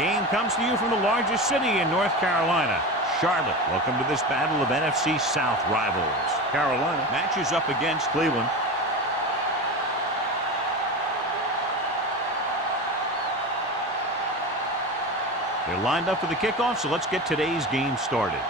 game comes to you from the largest city in North Carolina, Charlotte. Welcome to this battle of NFC South rivals. Carolina matches up against Cleveland. They're lined up for the kickoff, so let's get today's game started.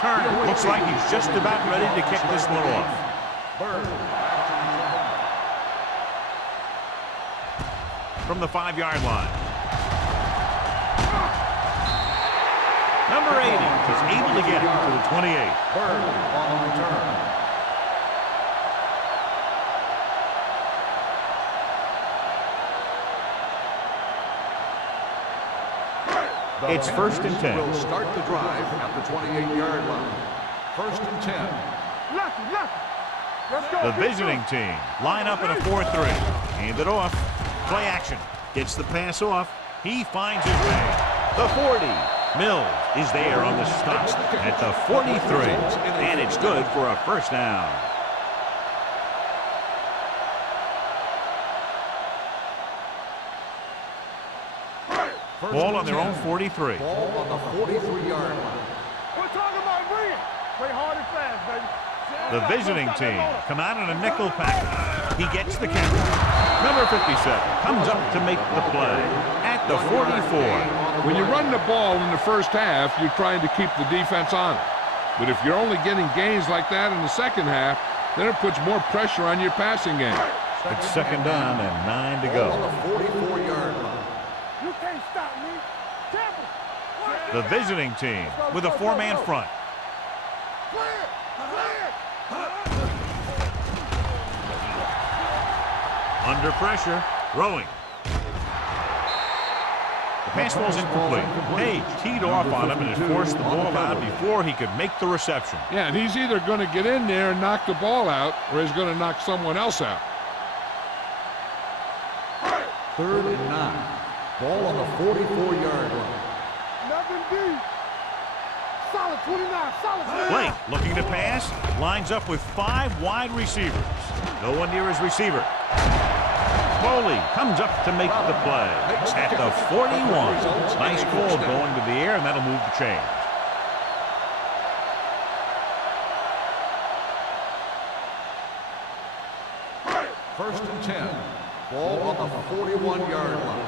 Turner looks like he's just about ready to kick this one off. From the 5-yard line. Number 80 is able to get it to the 28. Bird on return. It's 1st and 10. Will start the drive at the 28-yard line. 1st and 10. Let's go. The visiting team line up in a 4-3. Hand it off. Play action. Gets the pass off. He finds his way. The 40. Mills is there on the stop at the 43. And it's good for a first down. Ball on their own 43. Ball on the 43-yard line. We're talking about bring it. Play hard and fast, baby. The visiting team come out in a nickel package. He gets the catch. Number 57 comes up to make the play at the 44. When you run the ball in the first half, you're trying to keep the defense on it. But if you're only getting gains like that in the second half, then it puts more pressure on your passing game. It's 2nd down and 9 to go. On the 44-yard line. You can't stop me. The visiting team with a 4-man front. Under pressure, throwing. The pass ball's incomplete. Page teed off on him and has forced the ball out before he could make the reception. Yeah, and he's either going to get in there and knock the ball out, or he's going to knock someone else out. 3rd and 9. Ball on the 44-yard line. Nothing deep. Solid 29. Solid 29. Blake looking to pass. Lines up with 5 wide receivers. No one near his receiver. Foley comes up to make the play at the 41. Nice ball going to the air, and that'll move the chains. First and 10. Ball on the 41-yard line.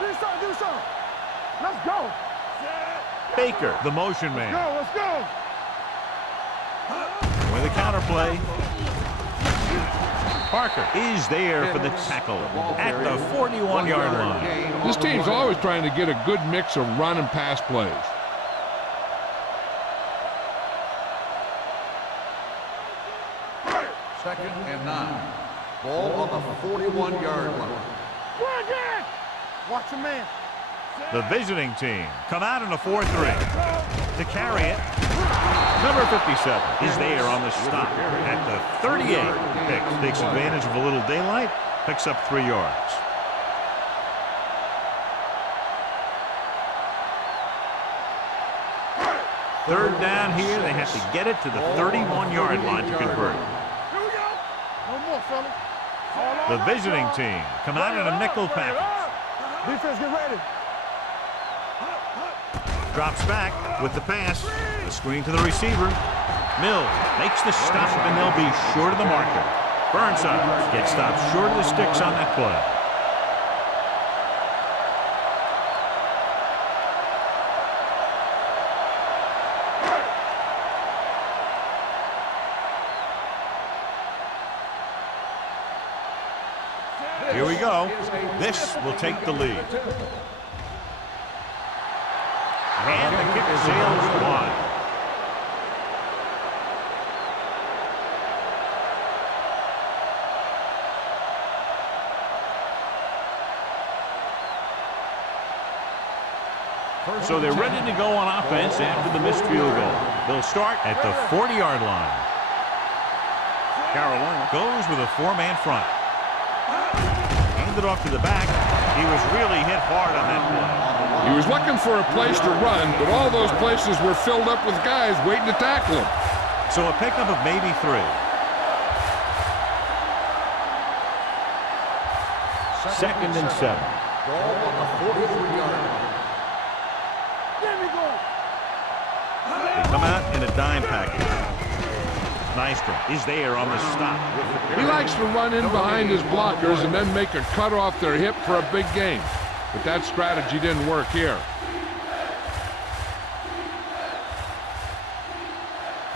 Do something. Let's go. Baker, the motion man. Let's go. With a counter play. Parker is there for the tackle at the 41-yard line. This team's always trying to get a good mix of run and pass plays. Second and 9. Ball on the 41-yard line. Watch your man. The visiting team come out in a 4-3. To carry it, number 57 is there on the stop at the 38. Takes advantage of a little daylight, picks up 3 yards. Third down here, they have to get it to the 31-yard line to convert. Here we go. No more, fellas. The visiting team come out in a nickel package. Defense, get ready. Drops back with the pass. The screen to the receiver. Mills makes the stop, and they'll be short of the marker. Burnside gets stopped short of the sticks on that play. Here we go. This will take the lead. And the kick sails wide. So they're ready to go on offense after the missed field goal. They'll start at the 40-yard line. Carolina goes with a 4-man front. Hand it off to the back. He was really hit hard on that play. He was looking for a place to run, but all those places were filled up with guys waiting to tackle him. So a pickup of maybe 3. Second and 7. Ball on the 43-yard line. They come out in a dime package. Nystrom is there on the stop. He likes to run in behind his blockers and then make a cut off their hip for a big gain. But that strategy didn't work here.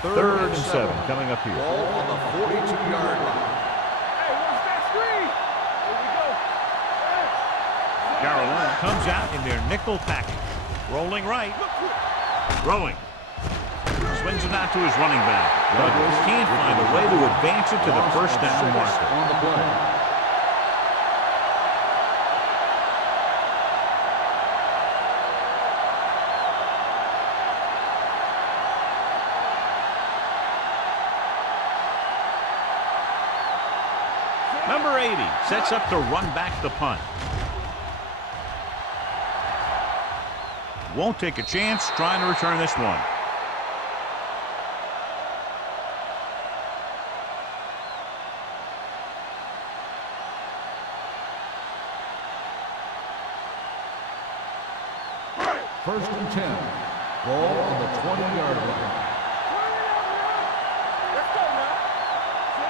Third and 7 coming up here. Ball on the 42-yard line. Hey, watch that screen. Here we go. Carolina comes out in their nickel package. Rolling right. Throwing. Swings it out to his running back. Douglas can't find a way to advance it to the first down marker. On the play. Number 80 sets up to run back the punt. Won't take a chance trying to return this one. First and 10. Ball on the 20-yard line. Let's go now.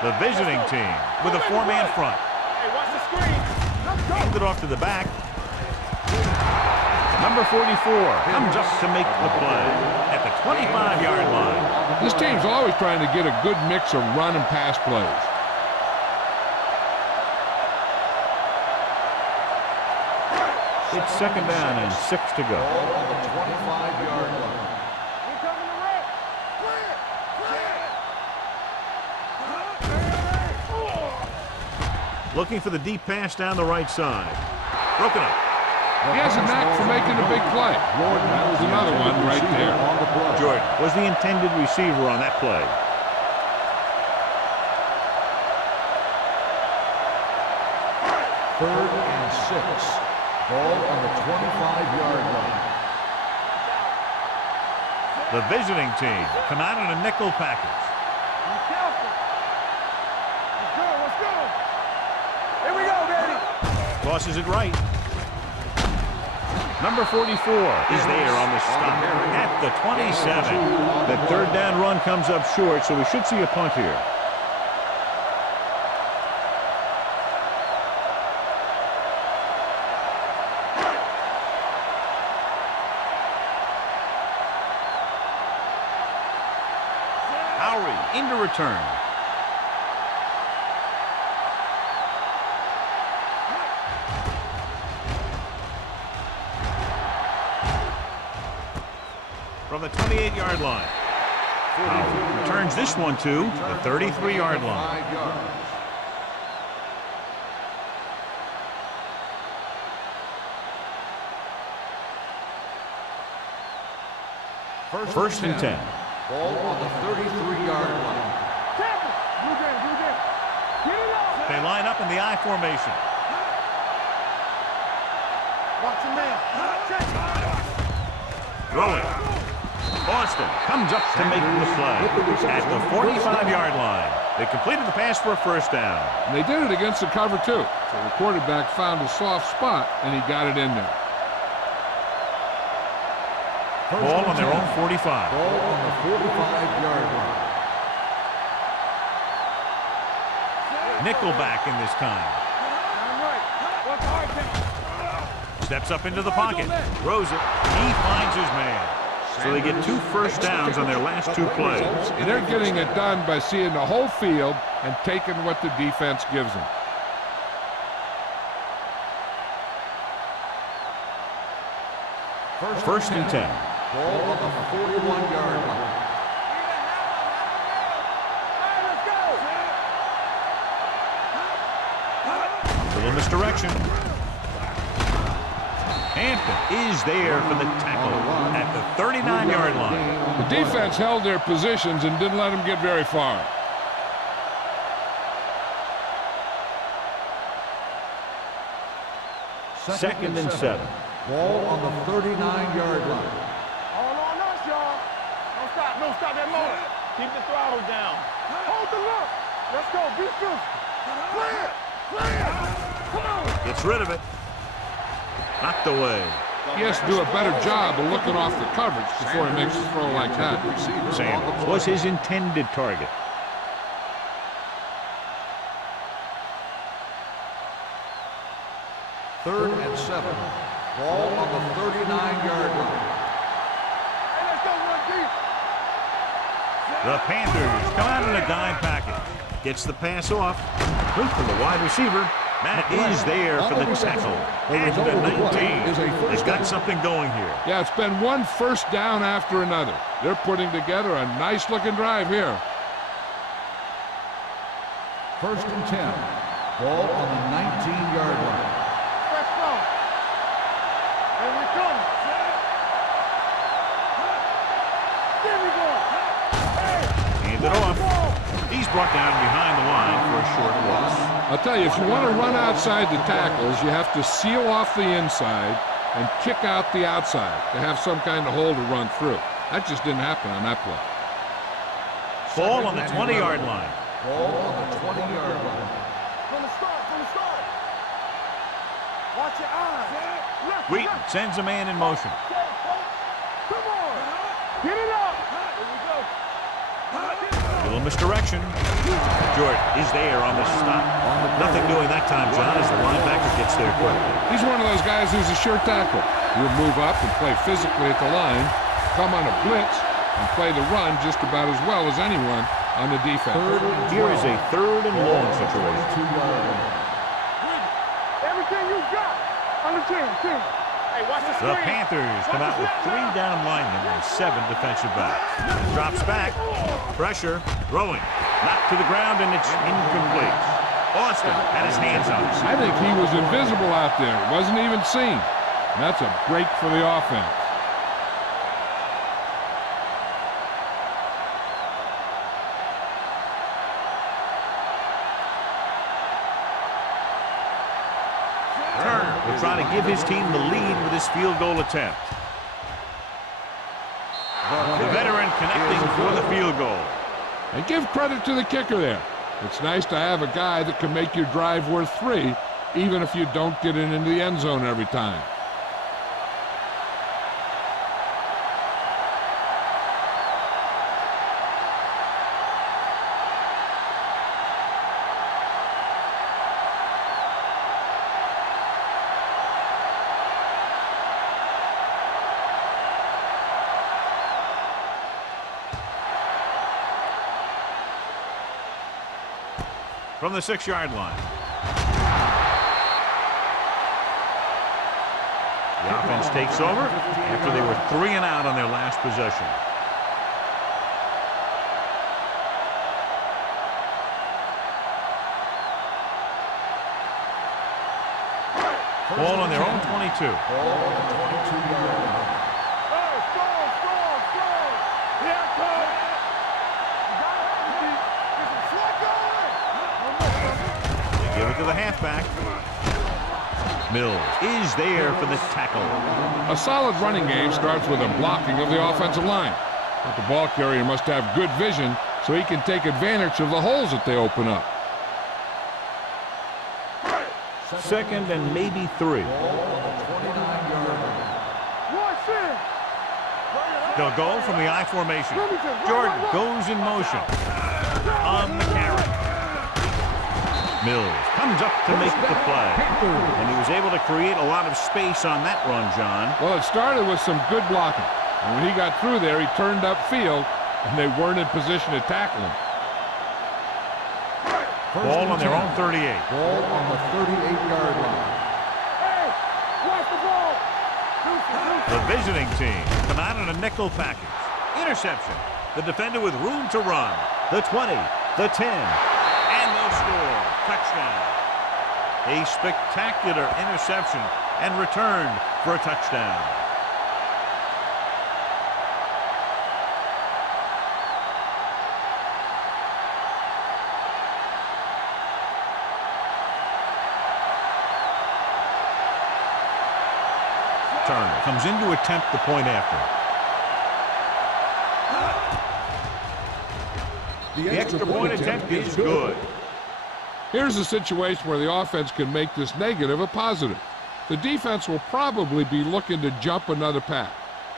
The visiting team with a 4-man front. Hey, watch the screen. Let's go. Hand it off to the back. Number 44 comes up to make the play at the 25-yard line. This team's always trying to get a good mix of run and pass plays. It's second down and 6 to go. Ball on the 25-yard line. We coming to right. Clear. Clear. Looking for the deep pass down the right side. Broken up. He has a knack for making a big play. That was another one right there. On the play. Jordan was the intended receiver on that play. Third and 6. Ball on the 25-yard line. The visiting team come out in a nickel package. Be careful. Let's go. Let's go. Here we go, baby. Tosses it right. Number 44 is there on the stop at the 27. The third down run comes up short, so we should see a punt here. Howry into return. From the 28-yard line. Howry returns this one to the 33-yard line. 5 yards. First and 10. Ball on the 33-yard line. Careful. Blue game. Blue game. Get it off. They line up in the I formation. Watch your man. Check. Throwing. Boston comes up to make the play at the 45-yard line. They completed the pass for a first down. And they did it against the cover, too. So the quarterback found a soft spot, and he got it in there. Ball on their own 45. Ball on the 45-yard line. Nickelback in this time. I'm right. What's hard down? Steps up into the pocket. Throws it. He finds his man. So they get 2 first downs on their last 2 plays. And they're getting it done by seeing the whole field and taking what the defense gives them. First and 10. Ball on the 41-yard line. Little misdirection. Hampton is there for the tackle at the 39-yard line. The defense held their positions and didn't let them get very far. Second and 7. Ball on the 39-yard line. All on us, y'all. Don't stop. Don't stop that motor. Keep the throttle down. Hold the look. Let's go. Be physical. Play it. Play it. Come on. Gets rid of it. Knocked away. He has to do a better job of looking off the coverage before he makes a throw like that. Sanders was his intended target. Third and 7. Ball on the 39-yard line. Hey, let's go. Run deep. The Panthers come out in a dime package. Gets the pass off. Quick from the wide receiver. Matt is there for the tackle. And the 19. They've got something going here. Yeah, it's been one first down after another. They're putting together a nice-looking drive here. First and 10. Ball on the 19-yard line. Let's go. Here we come. There we go. Hey. Hand it off. He's brought down behind the line for a short loss. I'll tell you, if you want to run outside the tackles, you have to seal off the inside and kick out the outside to have some kind of hole to run through. That just didn't happen on that play. Ball on the 20-yard line. Ball on the 20-yard line. From the start. From the start. Watch your eyes. Left, Wheaton left. sends a man in motion. Come on. Get it up. Here we go. A little misdirection. Jordan is there on the stop. Nothing doing that time, John, as the linebacker gets there quickly. He's one of those guys who's a sure tackle. He'll move up and play physically at the line, come on a blitz, and play the run just about as well as anyone on the defense. Here is a third and long situation. 2-yard line. Everything you got. On the team. Hey, watch the The screen. Panthers come out with 3 down linemen and 7 defensive backs. Drops back. Pressure. Throwing. Knocked to the ground, and it's incomplete. Austin had his hands on it. I think he was invisible out there. Wasn't even seen. And that's a break for the offense. Turner will try to give his team the lead with his field goal attempt. The veteran connecting for the field goal. And give credit to the kicker there. It's nice to have a guy that can make your drive worth 3, even if you don't get it into the end zone every time. From the 6-yard line. The offense takes over after they were 3 and out on their last possession. Ball on their own 22. Ball on the 22-yard line. Hey, score. Here it comes. You gotta have it, D. This is what going. They give it to the halfback. Mills is there for the tackle. A solid running game starts with a blocking of the offensive line. But the ball carrier must have good vision so he can take advantage of the holes that they open up. Second and maybe 3. Ball on the 29-yard line. What's in? They'll go from the I formation. Jordan goes in motion. On the carry. Mills comes up to make the play. And he was able to create a lot of space on that run, John. Well, it started with some good blocking. And when he got through there, he turned upfield, and they weren't in position to tackle him. Ball on their own 38. Ball on the 38-yard line. Hey, watch the ball. The visiting team come out in a nickel package. Interception. The defender with room to run. The 20, the 10, and they'll score. Touchdown. A spectacular interception and returned for a touchdown. returner comes in to attempt the point after. The extra point attempt is good. Here's a situation where the offense can make this negative a positive. The defense will probably be looking to jump another pack,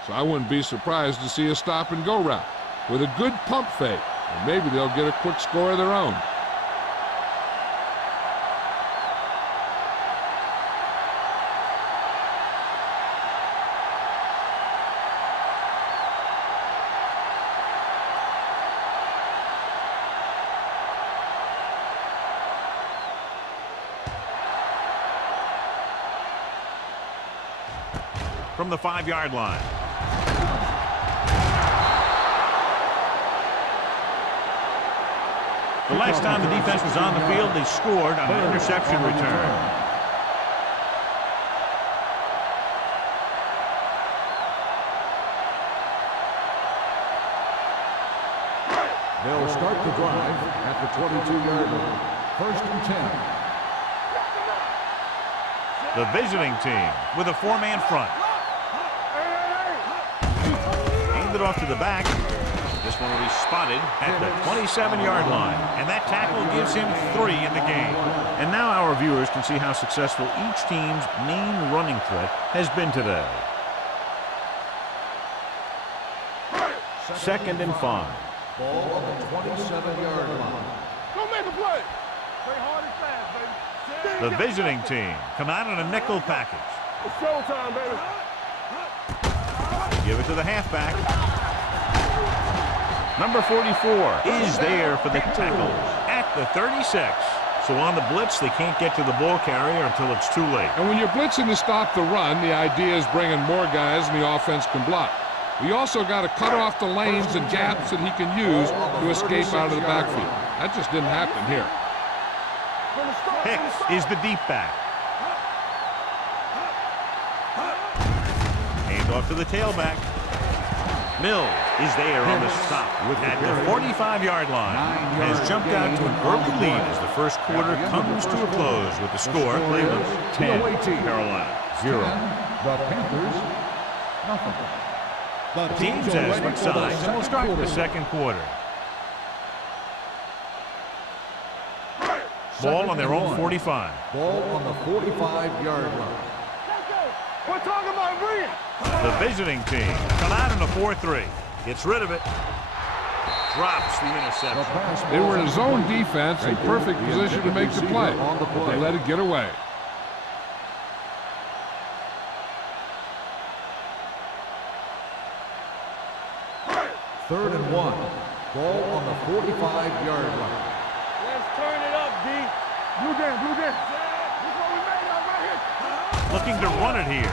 so I wouldn't be surprised to see a stop-and-go route with a good pump fake, and maybe they'll get a quick score of their own. From the 5-yard line. The last time the defense was on the field, they scored on an interception return. They'll start the drive at the 22-yard line. First and 10. The visiting team with a 4-man front. Aimed it off to the back. This one will be spotted at the 27-yard line. And that tackle gives him 3 in the game. And now our viewers can see how successful each team's main running threat has been today. 2nd and 5. Ball on the 27-yard line. Go make a play. Play hard and fast, baby. The visiting team come out in a nickel package. It's showtime, baby. Give it to the halfback. Number 44 is there for the tackle at the 36. So on the blitz, they can't get to the ball carrier until it's too late. And when you're blitzing to stop the run, the idea is bringing more guys and the offense can block. We also got to cut off the lanes and gaps that he can use to escape out of the backfield. That just didn't happen here. Hicks is the deep back. Hand off to the tailback. Mills is there on the stop at the 45-yard line. Has jumped out to an early lead as the first quarter comes to a close with the score. Cleveland 10, Carolina 0. The Panthers, nothing. The teams as switch sides, and we'll start the second quarter. Ball on their own 45. Ball on the 45-yard line. We're talking about bringing. The visiting team come out in a 4-3. Gets rid of it. Drops the interception. They were in a zone defense in perfect position to make the play, but they let it get away. Third and 1. Ball on the 45-yard line. Let's turn it up, D. Blue game, blue game. This is what we made of right here. Looking to run it here.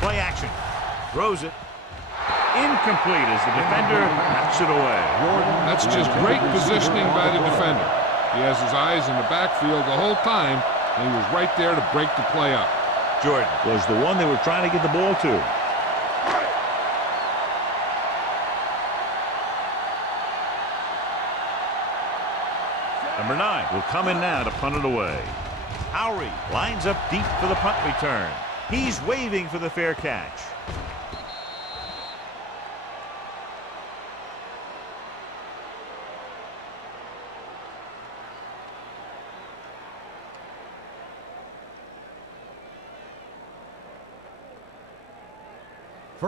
Play action. Throws it. Incomplete as the defender knocks it away. That's just great positioning by the defender. He has his eyes in the backfield the whole time, and he was right there to break the play up. Jordan was the one they were trying to get the ball to. Number 9 will come in now to punt it away. Howry lines up deep for the punt return. He's waving for the fair catch.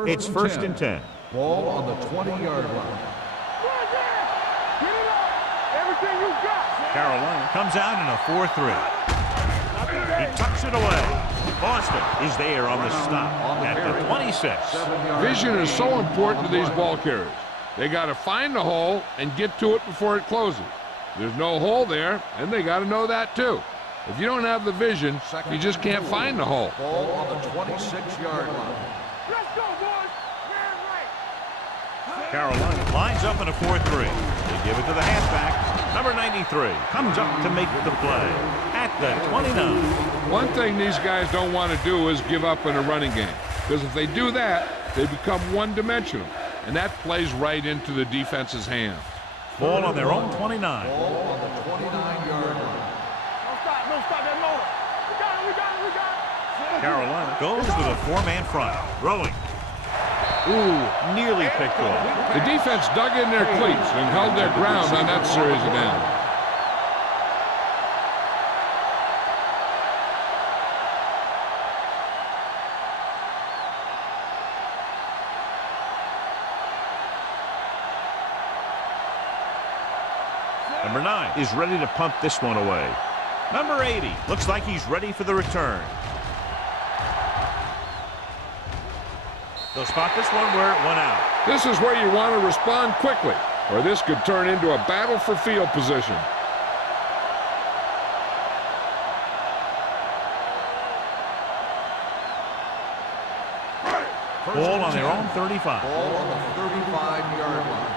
It's first and 10. Ball on the 20-yard line. Get it up. Everything you got. Carolina comes out in a 4-3. He tucks it away. Boston is there on the stop at the 26. Vision is so important to these ball carriers. They got to find the hole and get to it before it closes. There's no hole there, and they got to know that too. If you don't have the vision, you just can't find the hole. Ball on the 26-yard line. Let's go, boys. Man right. Carolina lines up in a 4-3. They give it to the halfback. Number 93 comes up to make the play at the 29. One thing these guys don't want to do is give up in a running game, because if they do that, they become one-dimensional, and that plays right into the defense's hands. Ball on their own 29. Ball on the 29-yard line. Don't stop that motor. We got it. Carolina goes with a four-man front. Rolling. Ooh, nearly picked off. The defense dug in their cleats and held their ground on that series of downs. Number 9 is ready to punt this one away. Number 80 looks like he's ready for the return. They'll spot this one where it went out. This is where you want to respond quickly, or this could turn into a battle for field position. Ball on their own 35. Ball on the 35-yard line.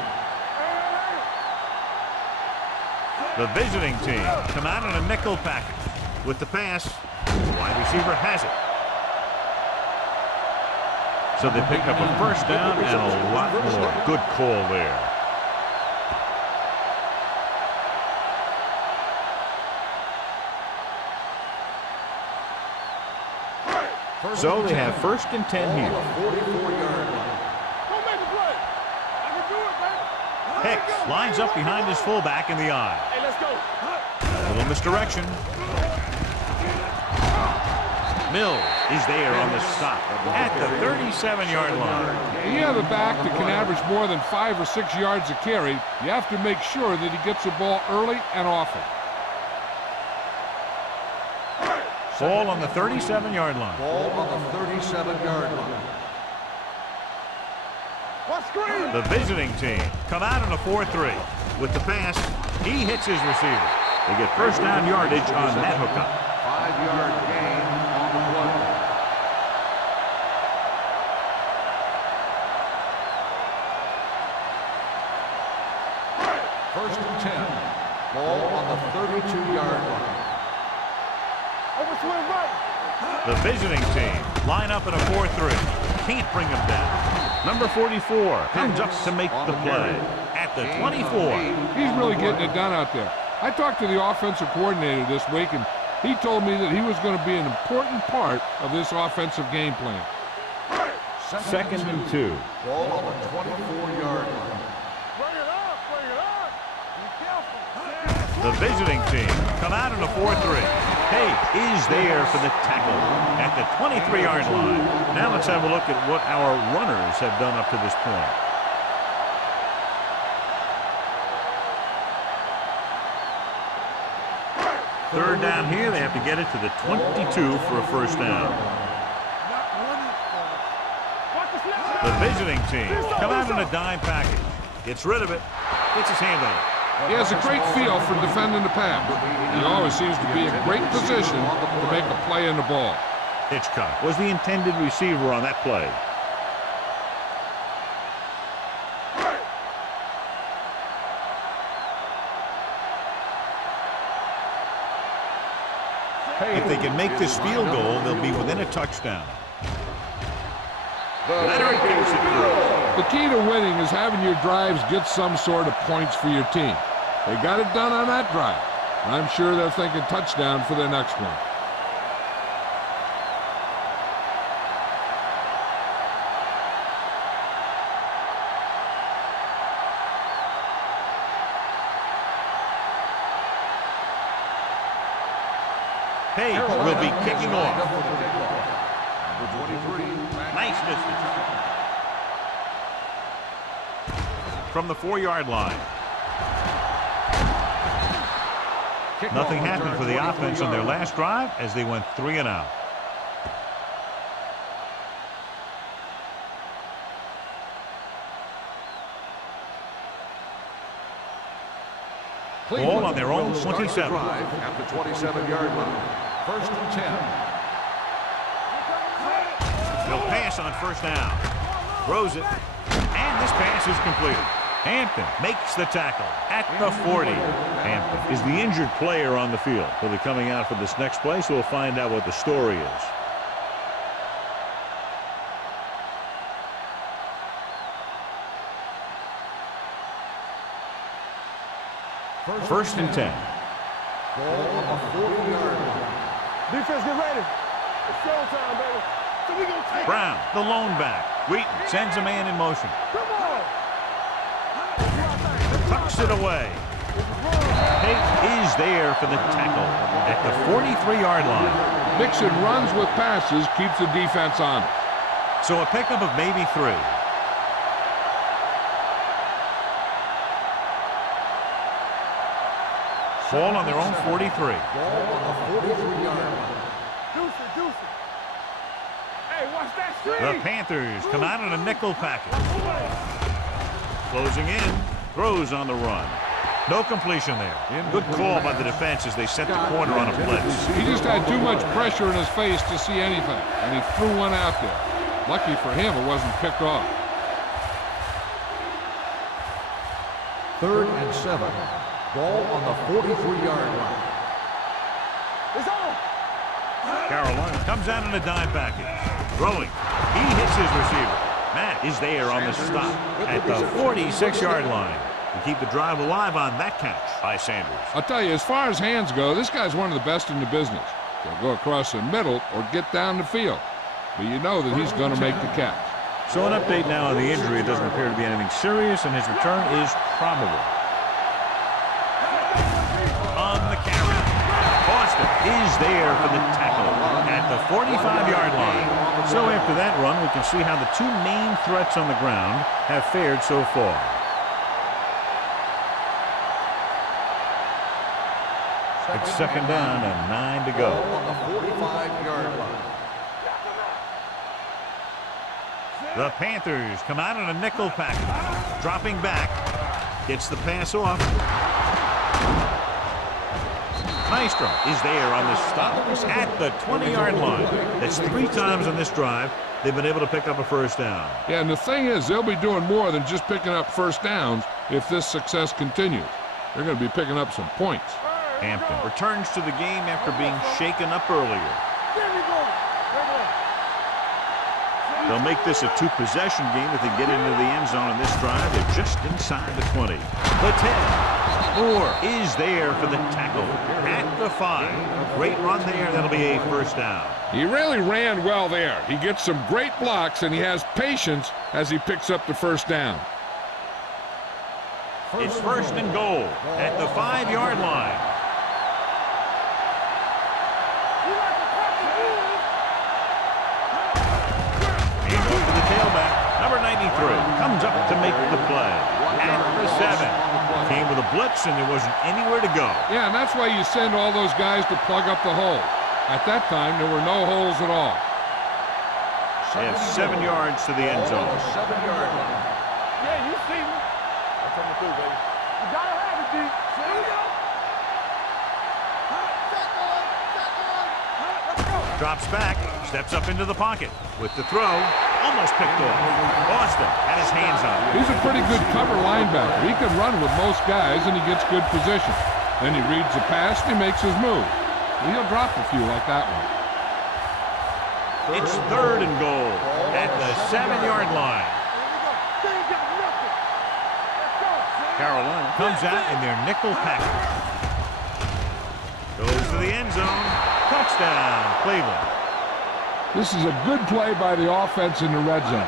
The visiting team come out in a nickel package. With the pass, the wide receiver has it. So they pick up a first down and a lot more. Good call there. So they have first and 10 here. 44-yard line. Don't make the play. I can do it, baby. Hicks lines up behind his fullback in the eye. Hey, let's go. A little misdirection. Mills is there on the stop at the 37-yard line. When you have a back that can average more than 5 or 6 yards a carry, you have to make sure that he gets the ball early and often. Ball on the 37-yard line. Ball on the 37-yard line. What screen? The visiting team come out in a 4-3. With the pass, he hits his receiver. They get first down yardage on that hookup. 5-yard gain on the play. First and 10. Ball on the 32-yard line. Over swing right. The visiting team line up in a 4-3. Can't bring him down. Number 44 comes up to make the play at the 24. He's really getting it done out there. I talked to the offensive coordinator this week, and he told me that he was going to be an important part of this offensive game plan. Second and 2. Ball on the 24-yard line. Bring it up. Bring it up. Be careful. The visiting team come out in a 4-3. Page is there for the tackle at the 23-yard line. Now let's have a look at what our runners have done up to this point. Third down here, they have to get it to the 22 for a first down. The visiting team come out in a dime package. Gets rid of it. Gets his hand on it. He has a great feel for defending the pass. He always seems to be in great position to make a play in the ball. Hitchcock was the intended receiver on that play. If they can make this field goal, they'll be within a touchdown. Leonard gets it through. The key to winning is having your drives get some sort of points for your team. They got it done on that drive. And I'm sure they're thinking touchdown for their next one. Page will be kicking off. Number 23. Nice distance. From the 4-yard line. Nothing happened for the offense on their last drive as they went 3 and out. Ball on their own 27. At the 27-yard line. First and 10. They'll pass on first down. Throws it. And this pass is completed. Hampton makes the tackle at the 40. Hampton is the injured player on the field. He'll be coming out for this next play, so we'll find out what the story is. First and 10. Defense, get ready. It's showtime, baby. So we gonna take Brown, the lone back. Wheaton sends a man in motion. Come on. Tucks it away. Tate is there for the tackle at the 43-yard line. Mixon runs with passes, keeps the defense on it. So a pickup of maybe 3. Ball on their own 43. Ball on the 43-yard line. Deuce it. Hey, watch that The screen. Panthers come out in a nickel package. Closing in, throws on the run. No completion there. Good call by the defense as they set the corner on a blitz. He just had too much pressure in his face to see anything, and he threw one out there. Lucky for him, it wasn't picked off. 3rd and 7. Ball on the 43-yard line. It's on. Carolina comes out in a dime package. Throwing. He hits his receiver. Matt is there on the stop at the 46-yard line to keep the drive alive on that catch by Sanders. I'll tell you, as far as hands go, this guy's one of the best in the business. He'll go across the middle or get down the field. But you know that he's going to make the catch. So an update now on the injury. It doesn't appear to be anything serious, and his return is probable. On the carry, Boston is there for the tackle at the 45-yard line. So after that run, we can see how the 2 main threats on the ground have fared so far. It's 2nd down and 9 to go. Ball on the 45-yard line. The Panthers come out in a nickel package. Dropping back. Gets the pass off. Nystrom is there on the stop at the 20-yard line. That's 3 times on this drive they've been able to pick up a first down. Yeah, and the thing is, they'll be doing more than just picking up first downs if this success continues. They're going to be picking up some points. Hampton returns to the game after being shaken up earlier. There we go. They'll make this a 2-possession game if they get into the end zone in this drive. They're just inside the 20. The 10. Moore is there for the tackle at the 5. Great run there. That'll be a first down. He really ran well there. He gets some great blocks, and he has patience as he picks up the first down. It's 1st and goal at the 5-yard line. And go for the tailback. Number 93 comes up to make the play at the 7. Came with a blitz, and there wasn't anywhere to go. Yeah, and that's why you send all those guys to plug up the hole. At that time, there were no holes at all. They have 7 yards to the end zone. 7-yard line. Yeah, you see me. I'm coming through, baby. You gotta have it, D. Here we go. Let's go. Drops back, steps up into the pocket with the throw. Almost picked off. Boston had his hands on it. He's a pretty good cover linebacker. He can run with most guys, and he gets good position. Then he reads the pass, and he makes his move. He'll drop a few like that one. It's 3rd and goal at the 7-yard line. They ain't got nothing. Let's go. Carolina comes out in their nickel package. Goes to the end zone. Touchdown, Cleveland. This is a good play by the offense in the red zone.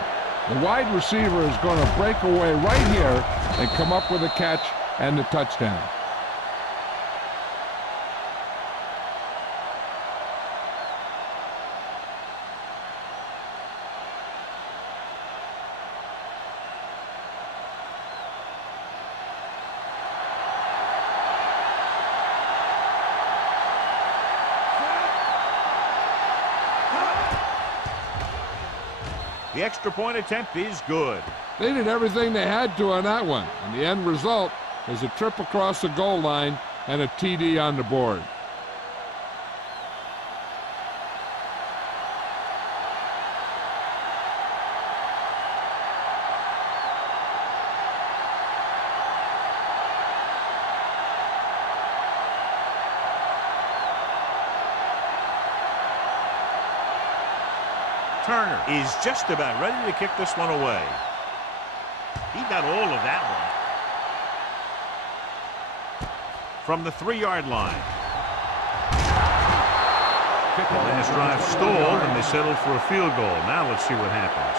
The wide receiver is going to break away right here and come up with a catch and the touchdown. The extra point attempt is good. They did everything they had to on that one, and the end result is a trip across the goal line and a TD on the board. Turner is just about ready to kick this one away. He got all of that one. From the 3-yard line. kickoff. And this drive stalled, and they settled for a field goal. Now let's see what happens.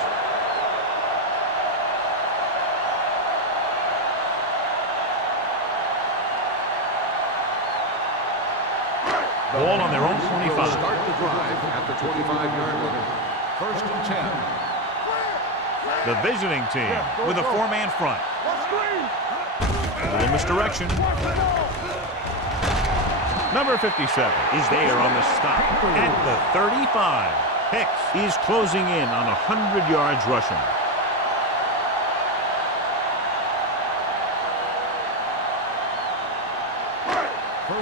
Ball on their own 25. Start the drive at the 25-yard line. 1st and 10. The visiting team with a 4-man front. A little misdirection. Number 57 is there on the stop at the 35. Hicks is closing in on 100 yards rushing.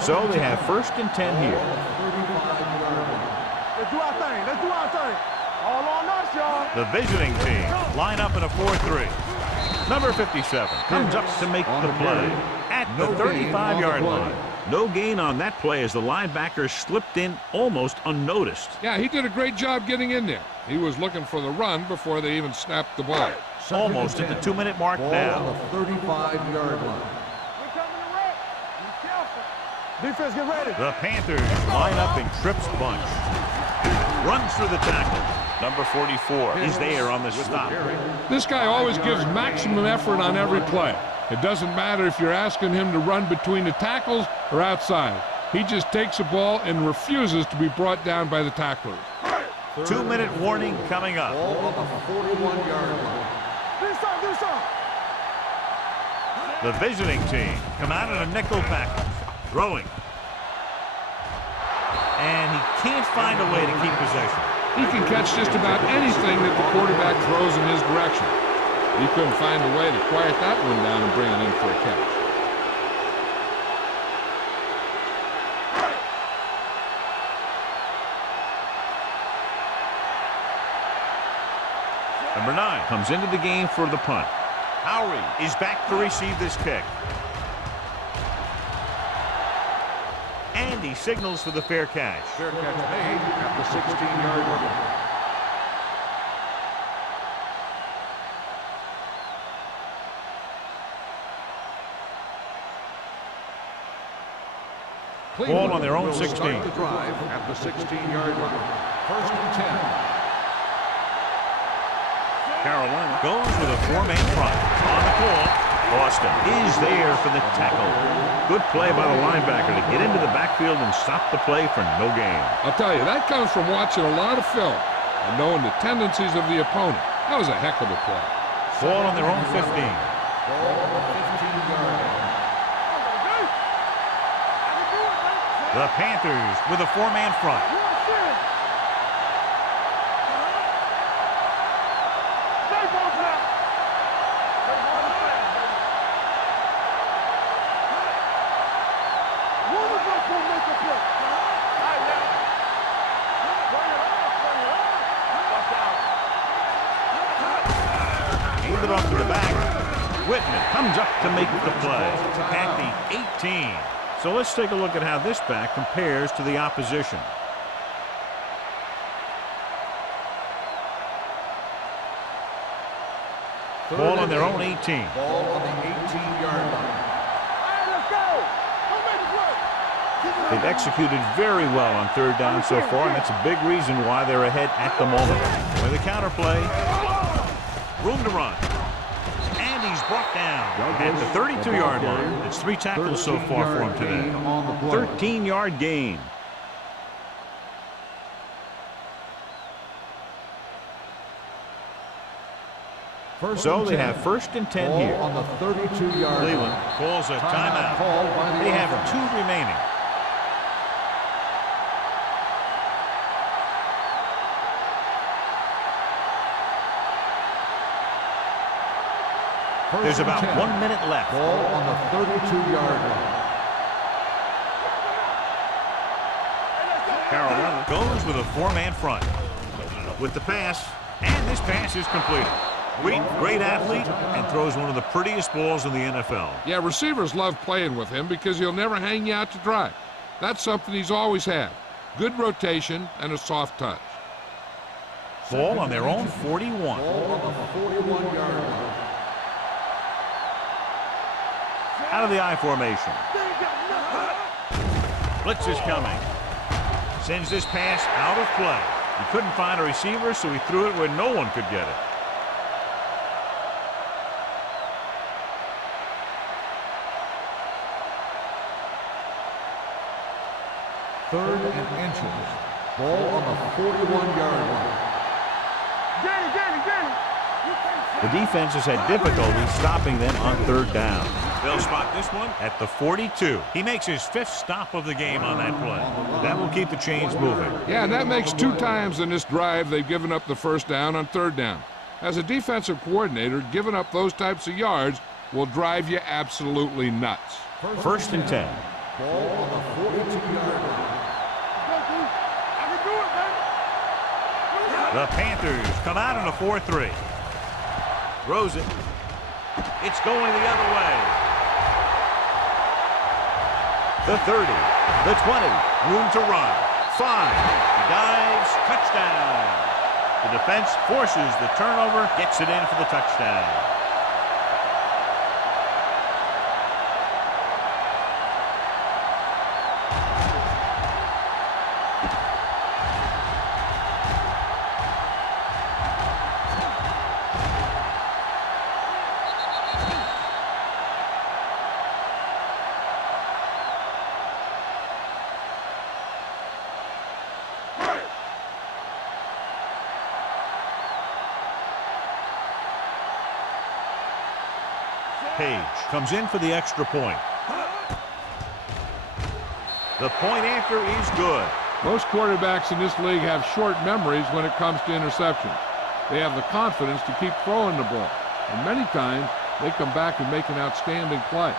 So they have 1st and 10 here. Let's do our thing. Let's do our thing. All on us, y'all. The visiting team line up in a 4-3. Number 57 comes up to make the play at the 35-yard line. No gain on that play as the linebacker slipped in almost unnoticed. Yeah, he did a great job getting in there. He was looking for the run before they even snapped the ball. Almost at the 2-minute mark now. On the 35-yard line. We're coming to wreck. Be careful. Defense, get ready. The Panthers line up in trips bunch. Runs through the tackle. Number 44 is there on the stop. This guy always gives maximum effort on every play. It doesn't matter if you're asking him to run between the tackles or outside. He just takes the ball and refuses to be brought down by the tacklers. 2-minute warning coming up. Ball on the 41-yard line. Do something. The visiting team come out in a nickel package. Throwing. And he can't find a way to keep possession. He can catch just about anything that the quarterback throws in his direction. He couldn't find a way to quiet that one down and bring it in for a catch. Number 9 comes into the game for the punt. Howery is back to receive this kick. And he signals for the fair catch. Fair catch made at the 16-yard line. Ball on their own will 16. Start the drive at the 16-yard line. 1st and 10. Carolina goes with a 4-man front. On the call, Boston is there for the tackle. Good play by the linebacker to get into the backfield and stop the play for no gain. I'll tell you, that comes from watching a lot of film and knowing the tendencies of the opponent. That was a heck of a play. Ball on their own 15. Ball on the 15-yard line. The Panthers with a 4-man front. Hand it off to the back. Whitman comes up to make the play at the 18. So let's take a look at how this back compares to the opposition. Ball on their own 18. Ball on the 18-yard line. They've executed very well on 3rd down so far, and that's a big reason why they're ahead at the moment. With the counter play, room to run. And he's brought down at the 32-yard line. It's 3 tackles so far for him today. 13-yard gain. So they have 1st and 10 here. On the 32-yard Cleveland line. calls a timeout. Called by the They have offense. 2 remaining. There's about 1 minute left. Ball on the 32-yard line. Carolina goes with a 4-man front. With the pass, and this pass is completed. Great athlete, and throws one of the prettiest balls in the NFL. Yeah, receivers love playing with him because he'll never hang you out to dry. That's something he's always had. Good rotation and a soft touch. Ball on their own 41. Ball on the 41-yard line. Out of the I formation. Blitz is coming. Sends this pass out of play. He couldn't find a receiver, so he threw it where no one could get it. Third and inches. Ball on the 41-yard line. Get it. The defense has had difficulty stopping them on third down. They'll spot this one at the 42. He makes his 5th stop of the game on that play. That will keep the chains moving. Yeah, and that makes 2 times in this drive they've given up the first down on third down. As a defensive coordinator, giving up those types of yards will drive you absolutely nuts. First and 10. Ball on the 42-yard line. I can do it, baby. The Panthers come out in a 4-3. Throws it. It's going the other way. The 30, the 20, room to run. 5, he dives, touchdown. The defense forces the turnover, gets it in for the touchdown. Page comes in for the extra point. The point after is good. Most quarterbacks in this league have short memories when it comes to interceptions. They have the confidence to keep throwing the ball, and many times they come back and make an outstanding play.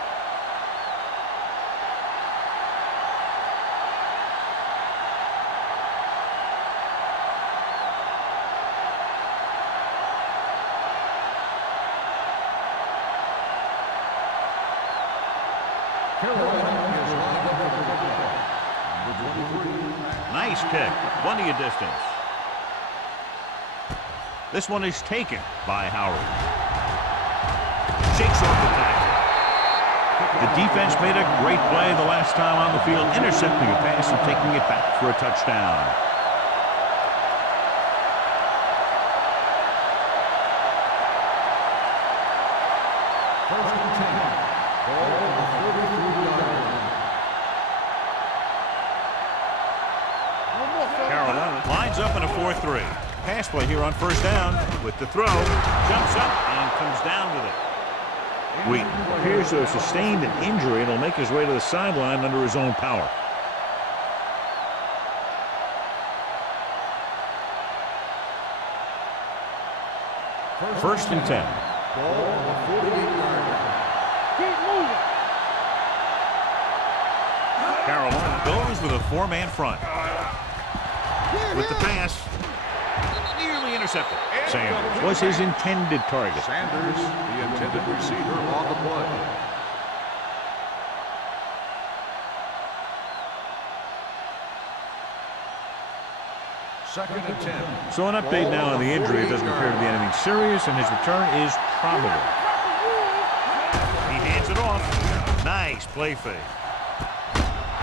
Nice kick, plenty of distance. This one is taken by Howard. Shakes off the tackle. The defense made a great play the last time on the field, intercepting a pass and taking it back for a touchdown. First and 10. Ball on the 43-yard line. Carolina lines up in a 4-3. Pass play here on first down with the throw. Jumps up and comes down with it. Wheaton appears to have sustained an injury and will make his way to the sideline under his own power. First and 10. Ball on the 48-yard line. Keep moving. Carolina goes with a 4-man front. With the pass, nearly intercepted. Sanders was his intended target. Sanders, the intended receiver on the play. Second and 10. So an update now on the injury. It doesn't appear to be anything serious, and his return is probable. He hands it off. Nice play fake.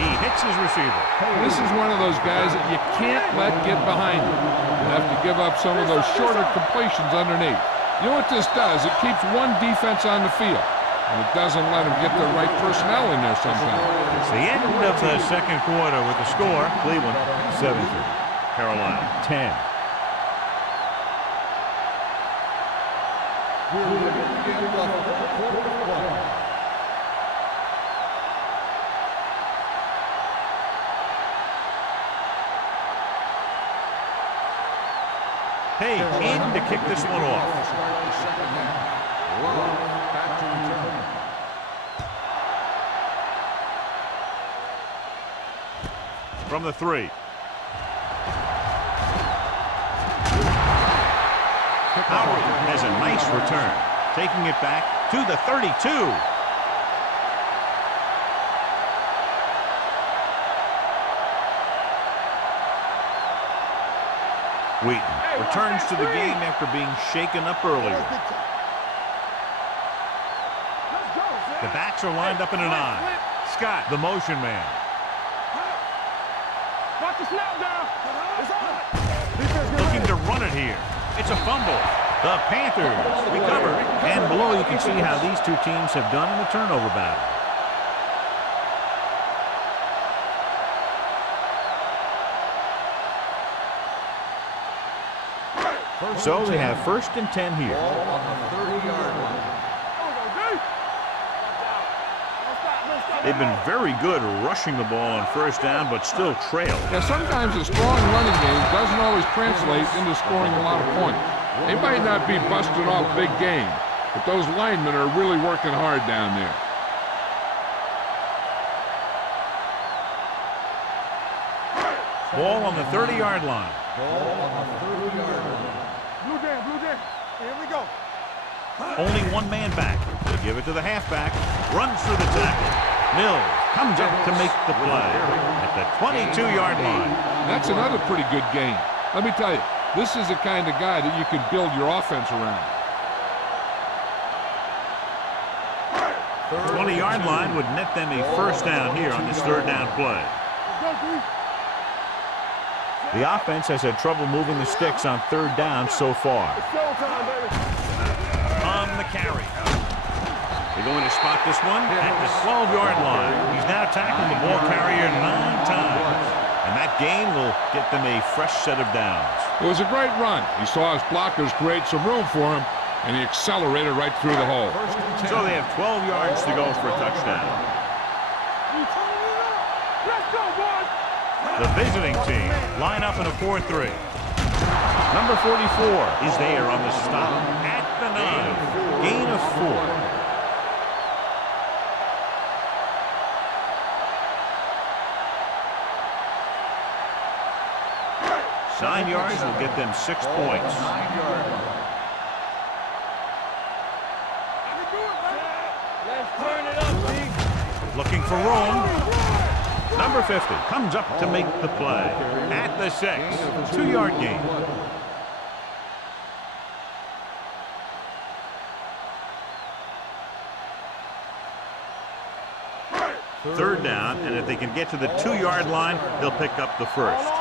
He hits his receiver. This is one of those guys that you can't let get behind you. You have to give up some of those shorter completions underneath. You know what this does? It keeps one defense on the field, and it doesn't let them get the right personnel in there sometimes. It's the end of the second quarter with the score. Cleveland 7-3. Carolina 10. We're looking to begin the third quarter of play. Page in to kick this one off. Start the second half. Love back to return. From the 3. Howard has a nice return, taking it back to the 32. Wheaton returns to the game after being shaken up earlier. The backs are lined up in an I. Scott, the motion man. Got the snap down. It's on. Looking to run it here. It's a fumble. The Panthers recover. And below you can see how these two teams have done in the turnover battle. So they have 1st and 10 here. Ball on the 30-yard line. They've been very good rushing the ball on 1st down, but still trail. Yeah, sometimes a strong running game doesn't always translate into scoring a lot of points. They might not be busting off big game, but those linemen are really working hard down there. Ball on the 30-yard line. Ball on the 30-yard line. Blue Jay. Here we go. Only one man back. They give it to the halfback. Runs through the tackle. Mills comes up to make the play at the 22-yard line. That's another pretty good game. Let me tell you, this is the kind of guy that you can build your offense around. 20-yard line would net them a 1st down here on this 3rd down play. The offense has had trouble moving the sticks on 3rd down so far. Showtime, baby. On the carry. They're going to spot this one at the 12-yard line. He's now tackled the ball carrier 9 times. And that gain will get them a fresh set of downs. It was a great run. He saw his blockers create some room for him, and he accelerated right through the hole. So they have 12 yards to go for a touchdown. Let's go, boys. The visiting team line up in a 4-3. Number 44 is there on the stop at the 9. Gain of 4. Nine yards will get them 6 points. 9-yard line. Let's turn it up, Zeke. Looking for room. Number 50 comes up to make the play at the 6. 2-yard gain. Third down, and if they can get to the 2-yard line, they'll pick up the 1st.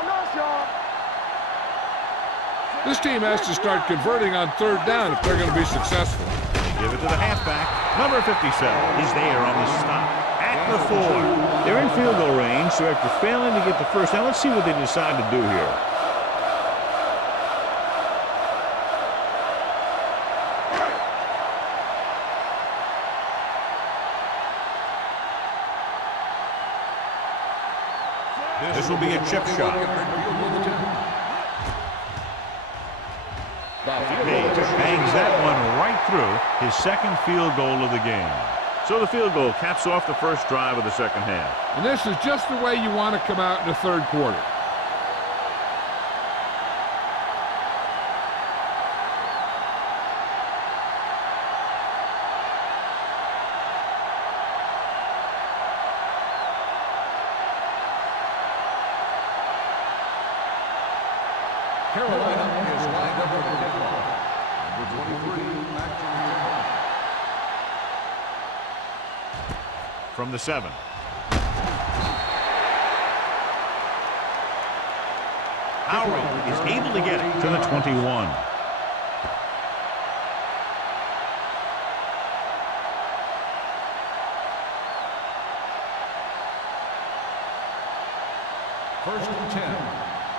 This team has to start converting on 3rd down if they're going to be successful. They give it to the halfback. Number 57 is there on the stop at the 4. They're in field goal range, so after failing to get the 1st down, let's see what they decide to do here. This will be a chip shot. Page bangs that one right through his 2nd field goal of the game. So the field goal caps off the 1st drive of the 2nd half. And this is just the way you want to come out in the 3rd quarter. Carolina is lined up for the kickoff. Number 23, back to the kickoff. From the 7. Howry is able to get it to the 21. First and 10.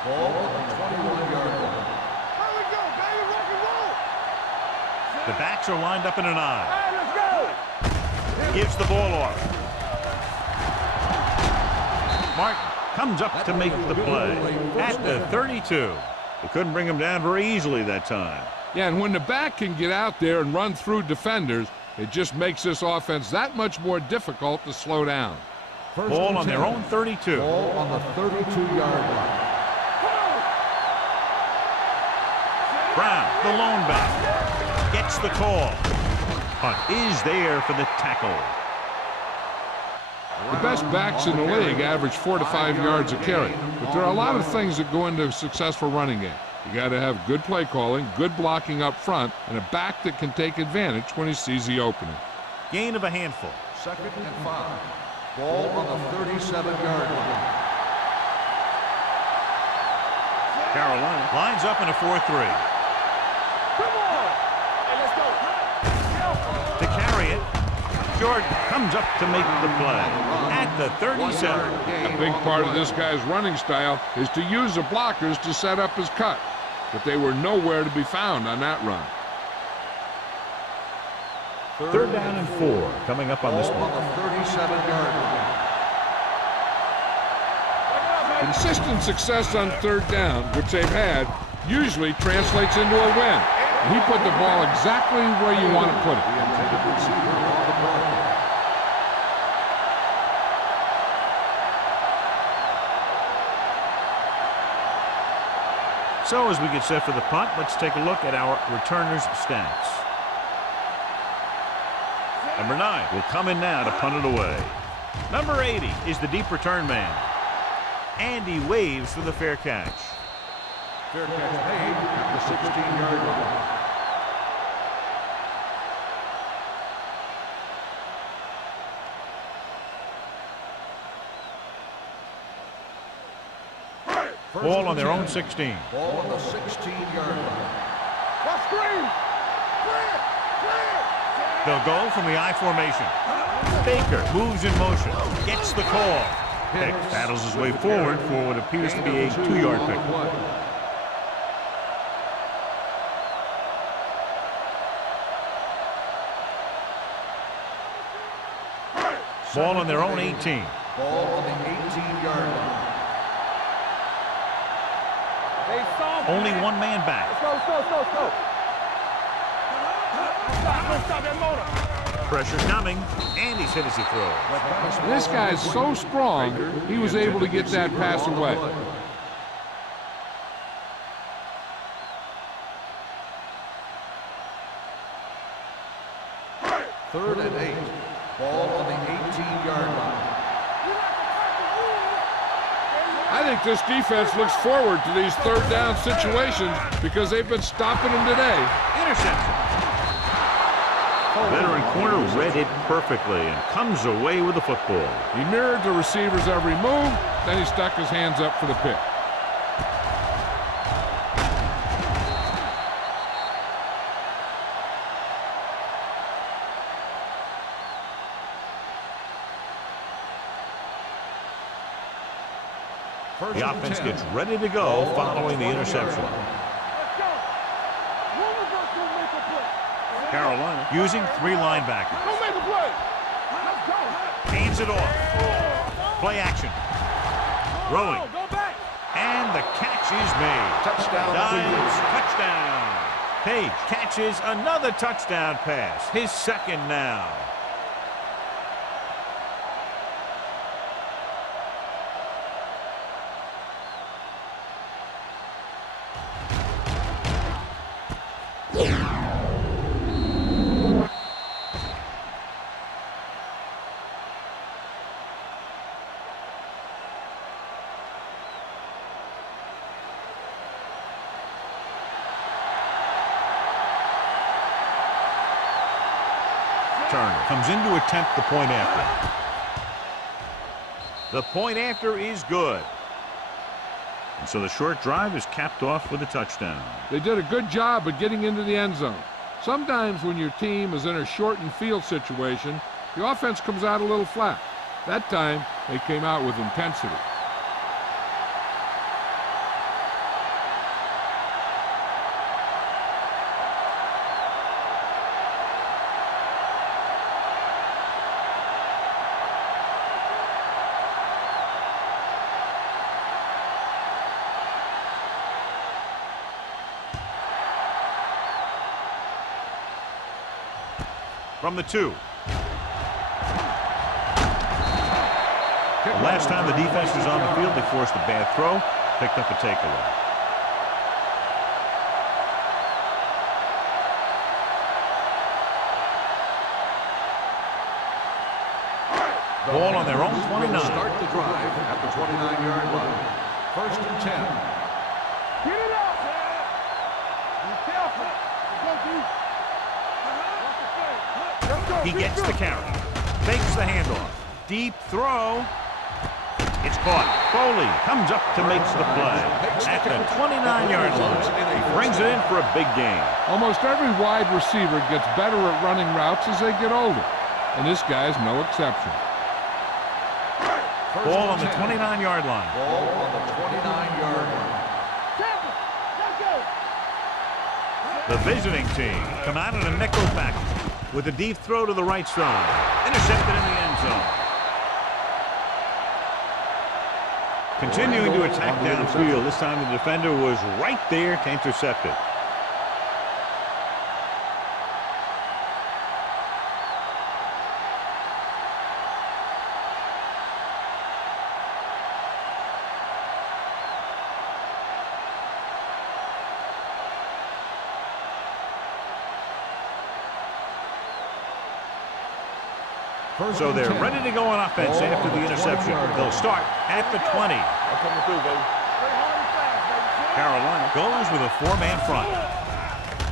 Ball on the 21-yard line. Here we go, baby. Rock and roll. The backs are lined up in an I. Hey, let's go. Gives the ball off. Martin comes up to make the play at the 32. They couldn't bring him down very easily that time. Yeah, and when the back can get out there and run through defenders, it just makes this offense that much more difficult to slow down. First Ball and on 10. their own 32. Ball on the 32-yard line. Brown, the lone back, gets the call, but is there for the tackle. The best backs in the league average 4 to 5 yards a carry, but there are a lot of things that go into a successful running game. You got to have good play calling, good blocking up front, and a back that can take advantage when he sees the opening. Gain of a handful. 2nd and 5. Ball on the 37-yard line. Carolina lines up in a 4-3. Come on. Hey, let's go. To carry it, Jordan comes up to make the play at the 37. A big part of this guy's running style is to use the blockers to set up his cut, but they were nowhere to be found on that run. Third down and 4 coming up on this one. On the 37-yard line. Consistent success on third down, which they've had, usually translates into a win. And he put the ball exactly where you want to put it. The intended receiver on the play. So as we get set for the punt, let's take a look at our returners' stats. Number 9 will come in now to punt it away. Number 80 is the deep return man. And he waves for the fair catch. Fair catch made at the 16-yard line. Ball on their own 16. Ball on the 16-yard line. Let's screen. Clear. Clear. They'll go from the I formation. Baker moves in motion, gets the call. Pick battles his way forward for what appears to be a 2-yard pick. Ball on their own 18. Ball on the 18-yard line. They saw me. Only one man back. Let's go. Don't stop that motor. Pressure coming, and he's hit as he throws. This guy's so strong, he was able to get that pass away. Third and 8. Ball on the 18-yard line. I think this defense looks forward to these third down situations because they've been stopping them today. Interception. Veteran corner read it perfectly and comes away with the football. He mirrored the receiver's every move, then he stuck his hands up for the pick. The offense gets ready to go following the interception. Let's go. One of us will make a play. Carolina using 3 linebackers. Don't make a play. Let's go. Hands it off. Play action. Throwing. Go back. And the catch is made. Touchdown, Dives, touchdown. Page catches another touchdown pass. His second now. Turner comes in to attempt the point after. The point after is good. And so the short drive is capped off with a touchdown. They did a good job of getting into the end zone. Sometimes when your team is in a shortened field situation, the offense comes out a little flat. That time, they came out with intensity. From the 2. The last time the defense was on the field, they forced a bad throw, picked up a takeaway. Ball on their own 29. Start the drive at the 29-yard line. First and 10. Get it out, man. Be careful. Go deep. He gets the carry, fakes the handoff, deep throw. It's caught. Foley comes up to make the play at the 29-yard line. He brings it in for a big gain. Almost every wide receiver gets better at running routes as they get older, and this guy's no exception. Ball on the 29-yard line. Ball on the 29-yard line. The visiting team come out in a nickel package with a deep throw to the right side. Intercepted in the end zone. Continuing to attack downfield. This time the defender was right there to intercept it. So they're ready to go on offense after the interception. They'll start at the 20. Carolina goes with a four-man front.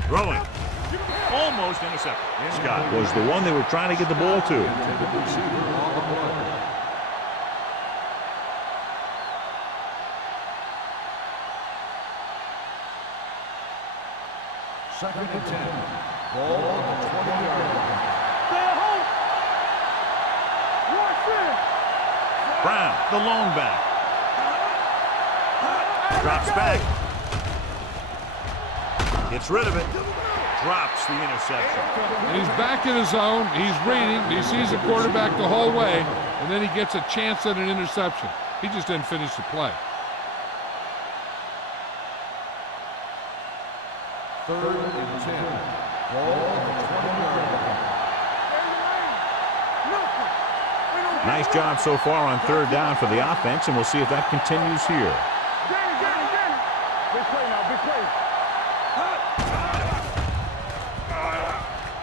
Throwing. Almost intercepted. Scott was the one they were trying to get the ball to. Second and 10. Ball on the 20-yard line. Brown, the lone back. Drops back. Gets rid of it. Drops the interception. And he's back in his zone. He's reading. He sees the quarterback the whole way, and then he gets a chance at an interception. He just didn't finish the play. Third and 10. Ball on the 20-yard line. Nice job so far on third down for the offense, and we'll see if that continues here. Big play now, big play.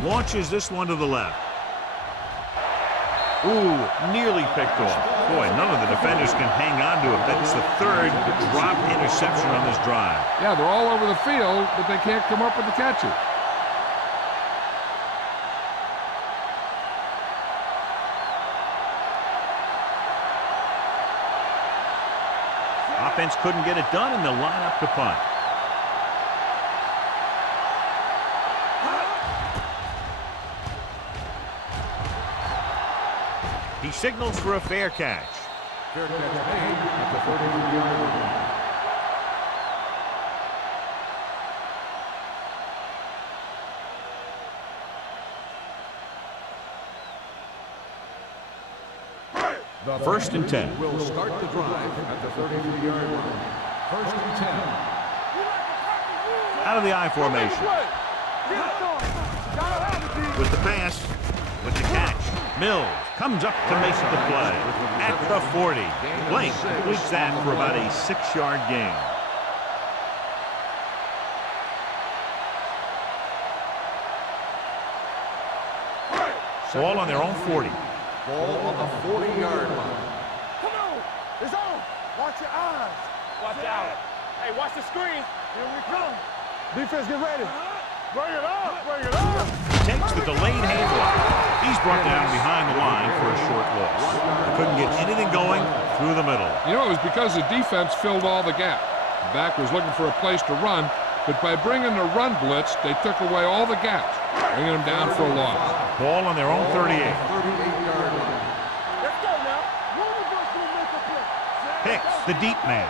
Launches this one to the left. Ooh, nearly picked off. Boy, none of the defenders can hang on to it. That's the third drop interception on this drive. Yeah, they're all over the field, but they can't come up with the catches. Offense couldn't get it done, and they'll line up to punt. He signals for a fair catch. Fair catch made at the 33-yard line. First and 10. Will start the drive at the 33-yard line. First and 10. Out of the I formation. With the pass. With the catch. Mills comes up to make the play. At the 40. Blake completes that for about a 6-yard gain. Ball on their own 40. Ball on the 40-yard line. Come on, it's on. Watch your eyes. Watch out. Hey, watch the screen. Here we come. Defense, get ready. Bring it up, bring it up. Takes the delayed handoff. He's brought down behind the line for a short loss. Couldn't get anything going through the middle. You know, it was because the defense filled all the gap. The back was looking for a place to run, but by bringing the run blitz, they took away all the gaps, bringing them down for a loss. Ball on their own 38. 38-yard line. Let's go now. One of us will make a play. Hicks, the deep man.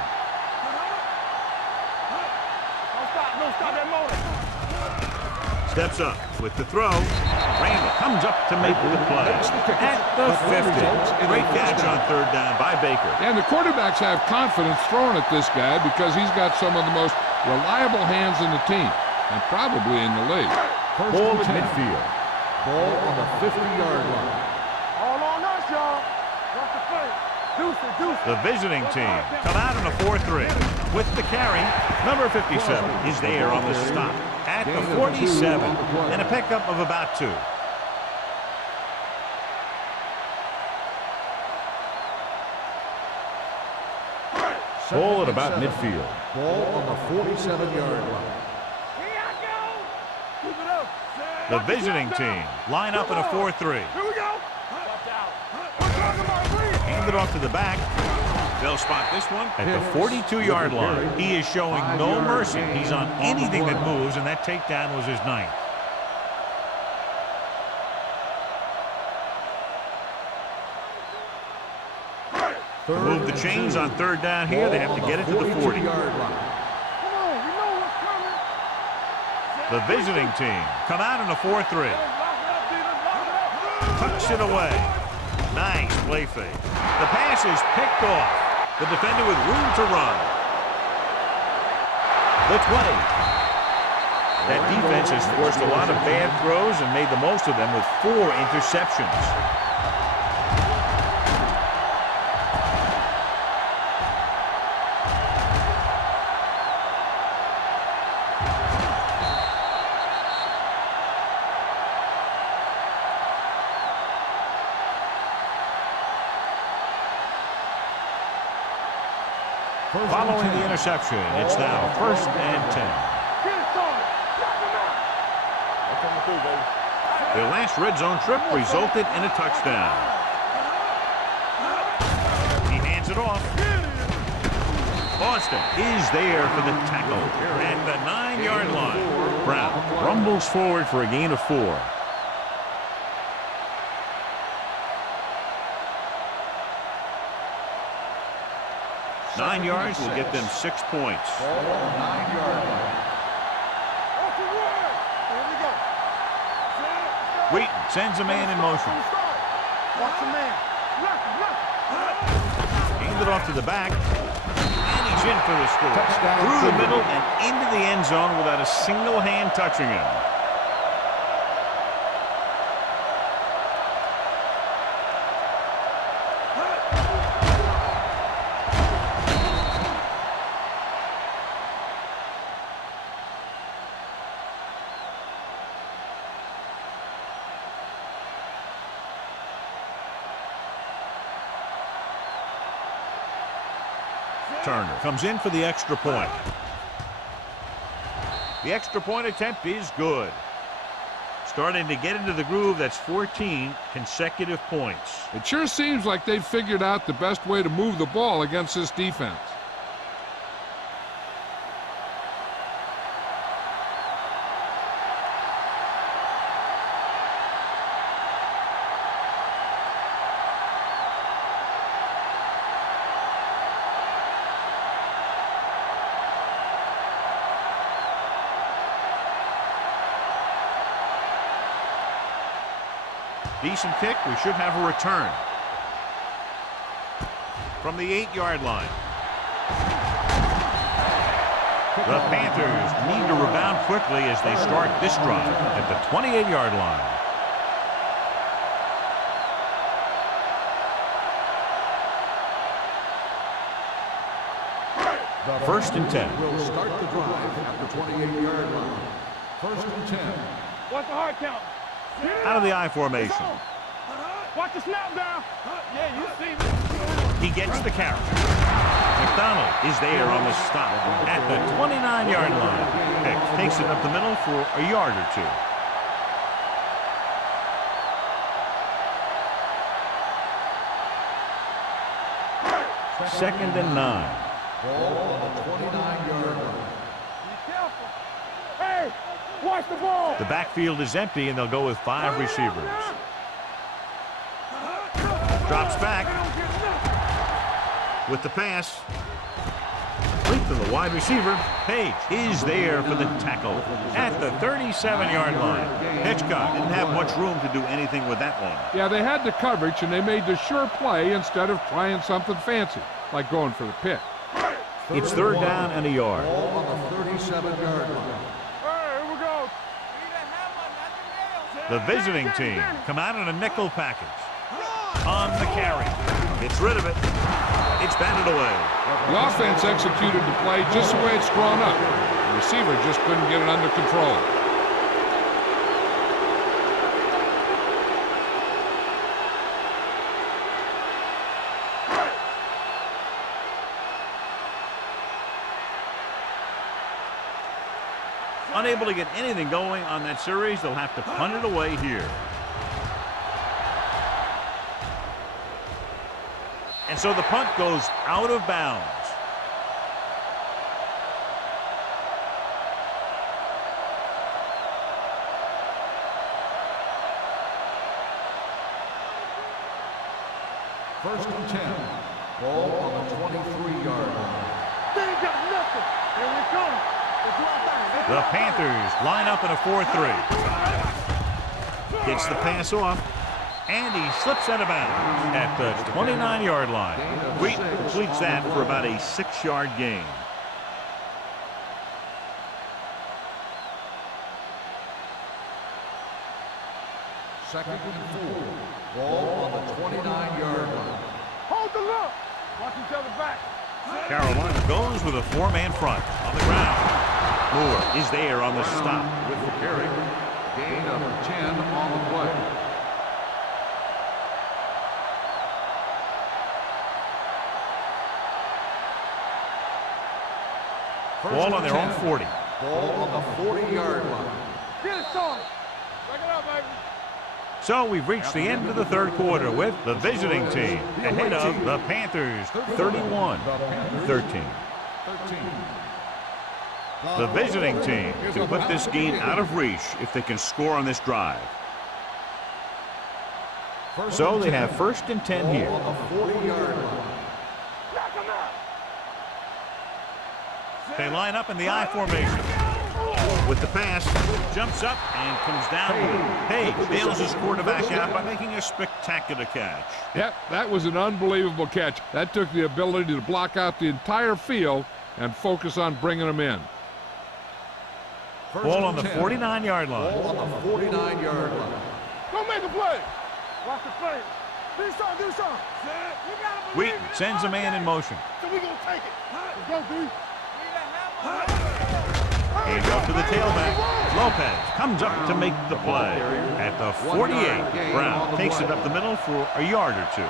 Don't stop that motor. Steps up with the throw. Randall comes up to make the play. At the 50. Great catch on third down by Baker. And the quarterbacks have confidence throwing at this guy because he's got some of the most reliable hands in the team, and probably in the league. Ball at midfield. Ball on the 50-yard line. All on us, y'all. Watch the play. Deuce it, deuce it. The visiting team come out in a 4-3. With the carry, number 57 is there on the stop at the 47, and a pickup of about 2. Ball at about midfield. Ball on the 47-yard line. Here I go. Keep it up. The visiting team line up in a 4-3. Here we go. Watch out. We're talking about read. Hand it off to the back. They'll spot this one at the 42-yard line. He is showing no mercy. He's on anything that moves, and that takedown was his 9th. To move the chains on 3rd down here, they have to get it to the 40. The visiting team come out in a 4-3. Tucks it away. Nice play fake. The pass is picked off. The defender with room to run. The 20. That defense has forced a lot of bad throws and made the most of them with 4 interceptions. Following the interception, it's now 1st and 10. Their last red zone trip resulted in a touchdown. He hands it off. Boston is there for the tackle at the 9-yard line. Brown rumbles forward for a gain of 4. Nine yards will get them 6 points. 9-yard line. Wheaton sends a man in motion. Hand it off to the back. And he's in for the score. Touchdown. Through the middle and into the end zone without a single hand touching him. Turner comes in for the extra point. The extra point attempt is good. Starting to get into the groove. That's 14 consecutive points. It sure seems like they've figured out the best way to move the ball against this defense. Decent kick. We should have a return. From the 8-yard line. The Panthers need to rebound quickly as they start this drive at the 28-yard line. First and 10. Will start the drive at the 28-yard line. 1st and 10. What's the hard count? Out of the I formation. Watch the snap down. Yeah, you see me. He gets the carry. McDonald is there on the stop at the 29-yard line. Pick takes it up the middle for a yard or 2. 2nd and 9. Ball on the 29-yard line. Be careful. Hey, watch the ball. The backfield is empty, and they'll go with 5 receivers. Drops back with the pass. Length to the wide receiver. Page is there for the tackle at the 37-yard line. Hitchcock didn't have much room to do anything with that one. Yeah, they had the coverage, and they made the sure play instead of trying something fancy, like going for the pick. It's 3rd down and a yard. Ball on the 37-yard line. Hey, here we go. The visiting team come out in a nickel package. On the carry. Gets rid of it. It's batted away. The offense executed the play just the way it's drawn up. The receiver just couldn't get it under control. Unable to get anything going on that series, they'll have to punt it away here. And so the punt goes out of bounds. First and 10. Ball on the 23-yard line. They ain't got nothing. Here we come. The Panthers line up in a 4-3. Gets the pass off, and he slips out of bounds at the 29-yard line. Wheat completes that for about a 6-yard gain. Second and 4. Ball on the 29-yard line. Hold the look. Watch each other back. Carolina goes with a 4-man front on the ground. Moore is there on the stop. With the carry. Gain of 10 on the play. Ball on their own 40. Ball on the 40-yard line. Get it started. Break it up, baby. So we've reached the end of the third quarter with the visiting team ahead of the Panthers 31-13. The visiting team can put this game out of reach if they can score on this drive. So they have first and 10 here. On the 40-yard line. Knock him out. They line up in the I formation. With the pass, jumps up and comes down. Page bails his quarterback out by making a spectacular catch. Yep, that was an unbelievable catch. That took the ability to block out the entire field and focus on bringing them in. Ball on the 49-yard line. Ball on the 49-yard line. Go make a play. Watch the play. Do something, do something. You gotta believe Wheaton sends a man in motion. So we gonna take it. Let's go, D. Hand off to the tailback. Lopez comes up to make the play. At the 48, Brown takes it up the middle for a yard or two.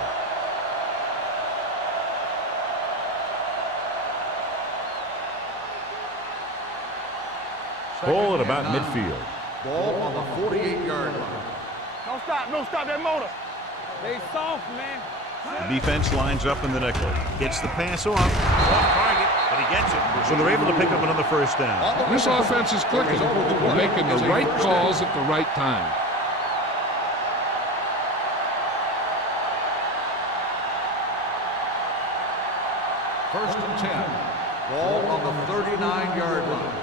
Ball at about midfield. Ball on the 48-yard line. Don't stop that motor. They soft, man. The defense lines up in the nickel. Gets the pass off target, but he gets it. So they're able to pick up another first down. This offense is clicking. They're making the right calls at the right time. First and 10. Ball on the 39-yard line.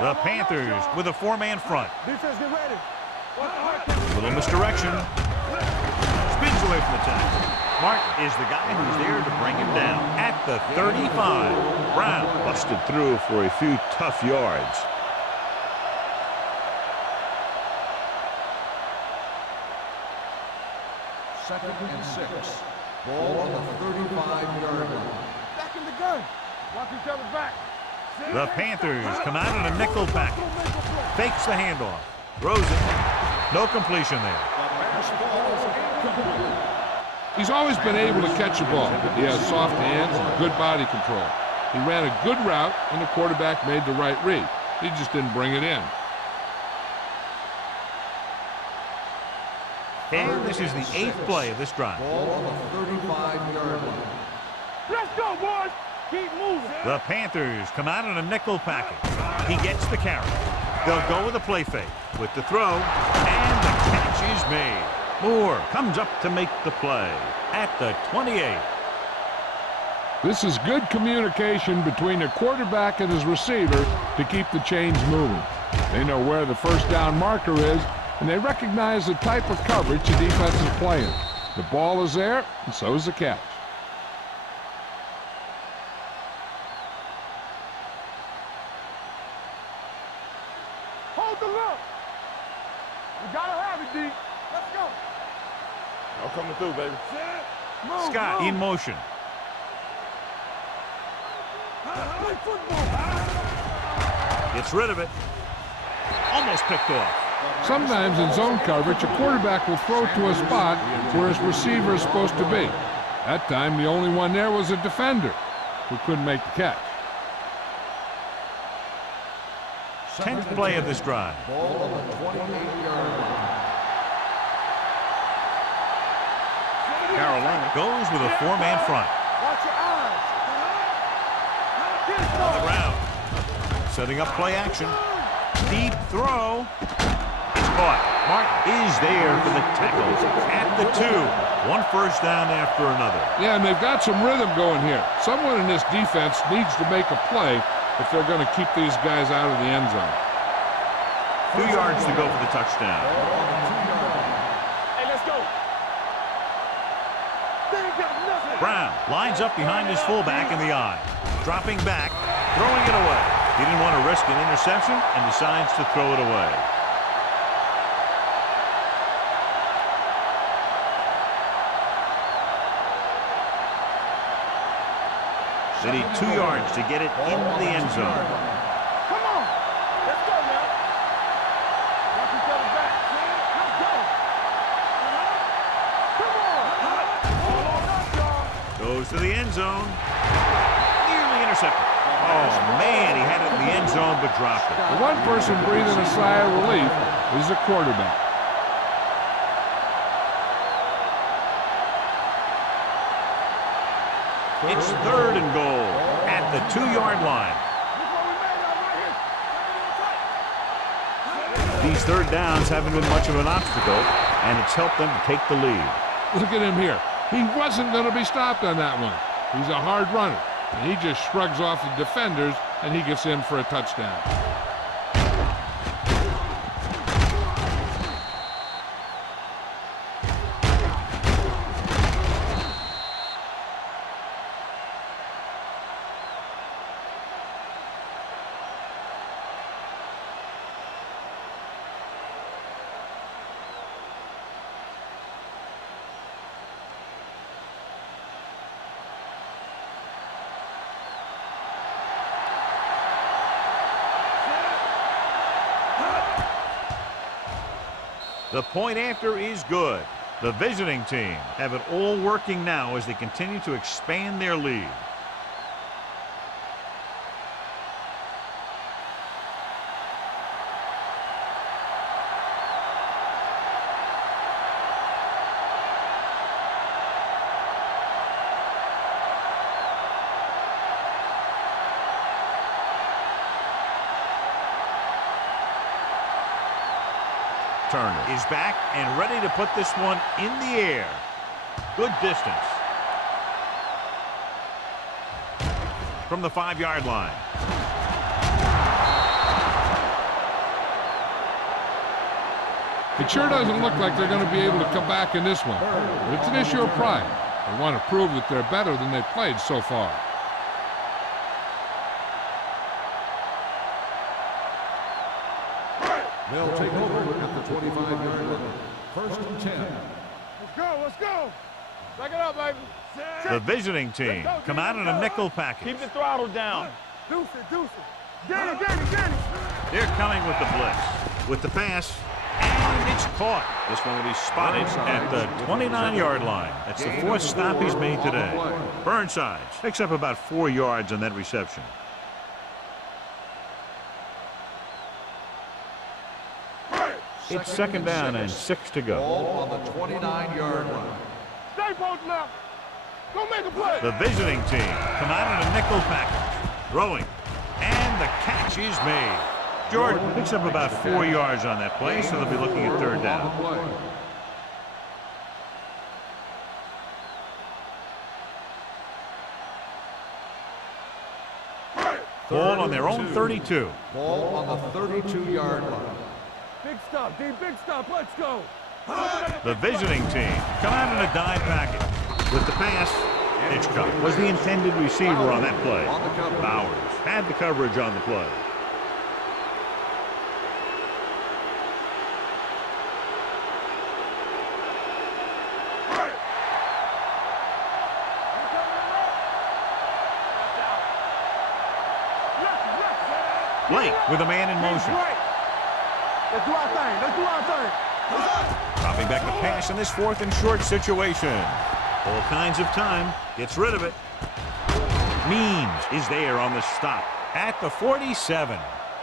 The Panthers with a 4-man front. Defense, get ready. Little misdirection. Spins away from the tackle. Martin is the guy who's there to bring him down. At the 35, Brown busted through for a few tough yards. Second and 6. Ball on the 35-yard line. Back in the gun. Watch each other back. The Panthers come out in a nickel package. Fakes the handoff. Throws it. No completion there. He's always been able to catch a ball. He has soft hands and good body control. He ran a good route, and the quarterback made the right read. He just didn't bring it in. And this is the 8th play of this drive. Ball on the 35-yard line. Let's go, boys. Keep moving. The Panthers come out in a nickel package. He gets the carry. They'll go with a play fake with the throw, and the catch is made. Moore comes up to make the play at the 28. This is good communication between the quarterback and his receiver to keep the chains moving. They know where the first down marker is, and they recognize the type of coverage the defense is playing. The ball is there, and so is the catch. Hold the look. We gotta have it, D. Let's go. I'm coming through, baby. Move, Scott move. in motion. Play football. Gets rid of it. Almost picked off. Sometimes in zone coverage, a quarterback will throw to a spot where his receiver is supposed to be. That time, the only one there was a defender who couldn't make the catch. 10th play of this drive. Ball on the 28-yard line. goes with a four-man front. Watch your eyes. On the ground. Setting up play action. Deep throw. It's caught. Martin is there for the tackle at the 2. One first down after another. Yeah, and they've got some rhythm going here. Someone in this defense needs to make a play if they're going to keep these guys out of the end zone. 2 yards to go for the touchdown. Hey, let's go. They ain't got nothing. Brown lines up behind his fullback in the I. Dropping back, throwing it away. He didn't want to risk an interception and decides to throw it away. They need 2 yards to get it into the end zone. Come on. Let's go now. Watch each other back. Let's go. Come on. Hold on up, y'all. Goes to the end zone. Nearly intercepted. Oh, man, he had it in the end zone but dropped it. The one person breathing a sigh of relief is the quarterback. It's 3rd and goal at the 2-yard line. These third downs haven't been much of an obstacle, and it's helped them to take the lead. Look at him here. He wasn't going to be stopped on that one. He's a hard runner, and he just shrugs off the defenders, and he gets in for a touchdown. The point after is good. The visiting team have it all working now as they continue to expand their lead. Turner is back and ready to put this one in the air. Good distance. From the 5-yard line. It sure doesn't look like they're going to be able to come back in this one, but it's an issue of pride. They want to prove that they're better than they've played so far. They'll take over at the 25-yard line. 1st and 10. Let's go. Let's go. Back it up, baby. The visiting team come out in a nickel package. Keep the throttle down. Deuce it, deuce it. Get it, get it, get it. They're coming with the blitz. With the pass, and it's caught. This one will be spotted at the 29-yard line. That's the 4th stop he's made today. Burnside picks up about 4 yards on that reception. It's 2nd down and 6 to go. Ball on the 29-yard line. Stay post left. Go make a play. The visiting team come out in a nickel package. Throwing. And the catch is made. Jordan picks up about 4 yards on that play, so they'll be looking at 3rd down. Ball on their own 32. Ball on the 32-yard line. Big stop, D. Big stop. Let's go. The visiting team come out in a dime package. With the pass, Hitchcock was the intended receiver on that play. Bowers had the coverage on the play. Blake with a man in motion. Let's do our thing. Let's do our thing. Dropping back the pass in this 4th and short situation. All kinds of time. Gets rid of it. Means is there on the stop at the 47.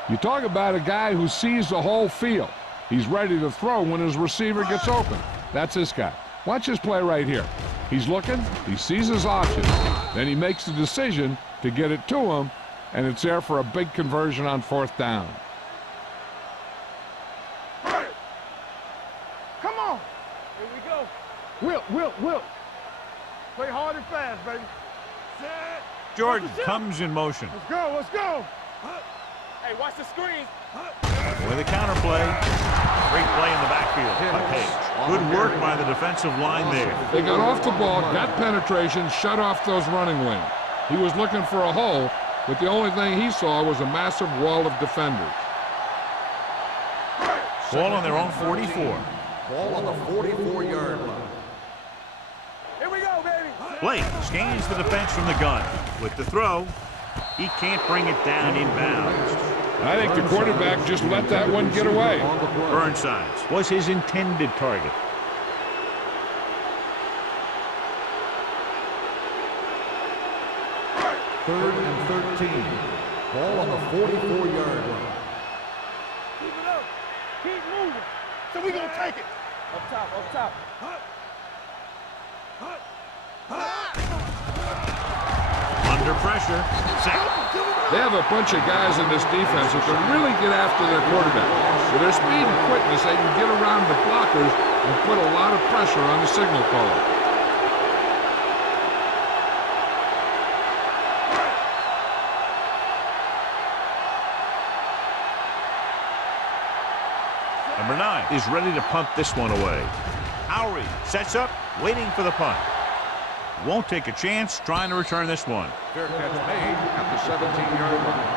You talk about a guy who sees the whole field. He's ready to throw when his receiver gets open. That's this guy. Watch this play right here. He's looking, he sees his options, then he makes the decision to get it to him, and it's there for a big conversion on 4th down. Come on. Here we go. Wilt. Play hard and fast, baby. Set. Jordan comes in motion. Let's go. Hey, watch the screen. With a counter play. Great play in the backfield by Page. Good work by the defensive line there. They got off the ball, got penetration, shut off those running lanes. He was looking for a hole, but the only thing he saw was a massive wall of defenders. Ball on their own 44. Ball on the 44-yard line. Here we go, baby. Blake scans the defense from the gun. With the throw, he can't bring it down inbounds. I think the quarterback just let that one get away. Burnsides was his intended target. Third and 13. Ball on the 44-yard line. Keep it up. Keep moving. So we gonna take it. Up top. Under pressure. Sack. They have a bunch of guys in this defense that can really get after their quarterback. With their speed and quickness, they can get around the blockers and put a lot of pressure on the signal caller. Number 9 is ready to punt this one away. Howry sets up, waiting for the punt. Won't take a chance, trying to return this one. Fair catch made at the 17-yard line.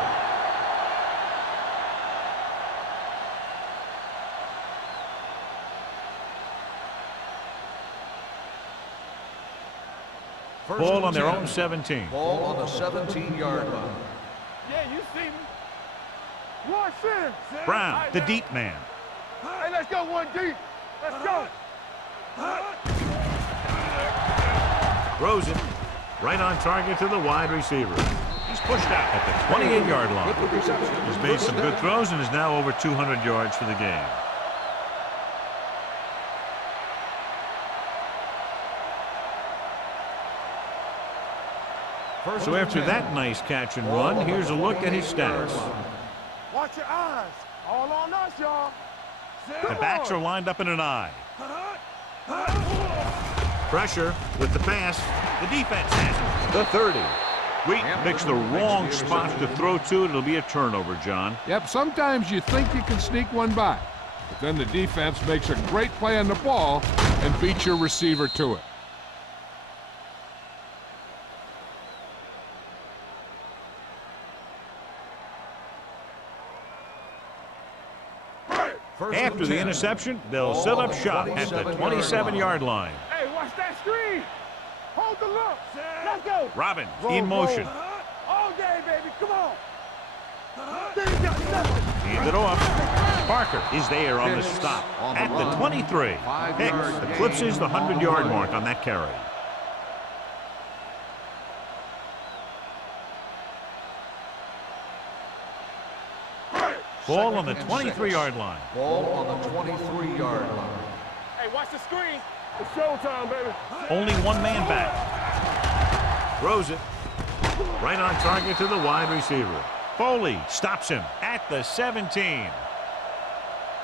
Ball on their own 17. Ball on the 17-yard line. Yeah, you see me. One center. Brown, the deep man. Hey, let's go one deep. Let's go. Throws it right on target to the wide receiver. He's pushed out at the 28-yard line. He's made some good throws and is now over 200 yards for the game. So after that nice catch and run, here's a look at his stats. Watch your eyes. All on us, y'all. The backs are lined up in an eye. Pressure with the pass. The defense has it. The 30. Wheat picks the wrong spot to throw to. It'll be a turnover, John. Yep, sometimes you think you can sneak one by, but then the defense makes a great play on the ball and beats your receiver to it. After the interception, they'll set up shop at the 27-yard line. Hey, watch that screen. Hold the look. Let's go. Robbins in motion. All day, baby. Come on. Hand it off. Parker is there on the stop at the 23. Hicks eclipses the 100-yard mark on that carry. Ball on the 23-yard line. Ball on the 23-yard line. Hey, watch the screen. It's showtime, baby. Only one man back. Throws it right on target to the wide receiver. Foley stops him at the 17.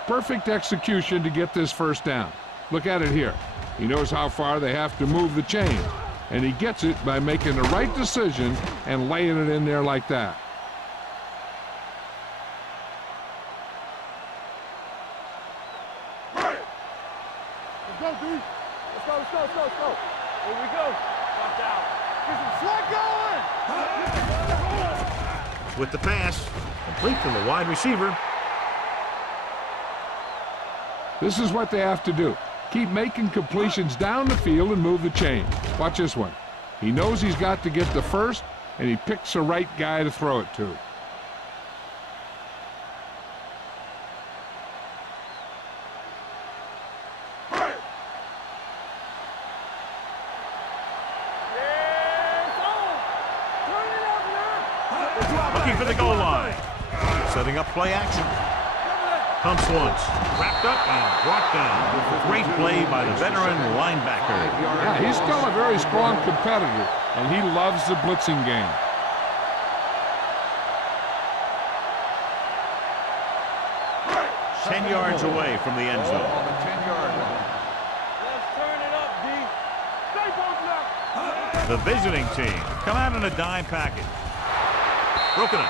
Perfect execution to get this first down. Look at it here. He knows how far they have to move the chain, and he gets it by making the right decision and laying it in there like that. Let's go, D. Let's go. Here we go. Watch out. Get some sweat going. With the pass, complete to the wide receiver. This is what they have to do. Keep making completions down the field and move the chain. Watch this one. He knows he's got to get the first, and he picks the right guy to throw it to. Looking for the goal line. Setting up play action. Pumps once. Wrapped up and brought down. Great play by the veteran linebacker. Yeah, he's still a very strong competitor, and he loves the blitzing game. Ten yards away from the end zone. On the 10-yard line. Let's turn it up, D. Stay both left. The visiting team come out in a dime package. Broken up.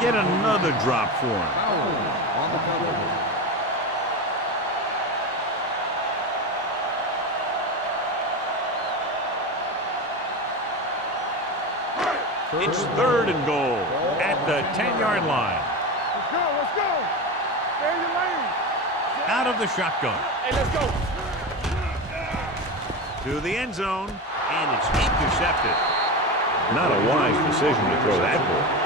Get another drop for him. On the cover. It's 3rd and goal at the 10-yard line. Let's go, let's go. Stay in your lane. Out of the shotgun. Hey, let's go. To the end zone, and it's intercepted. Not a wise decision to throw that ball.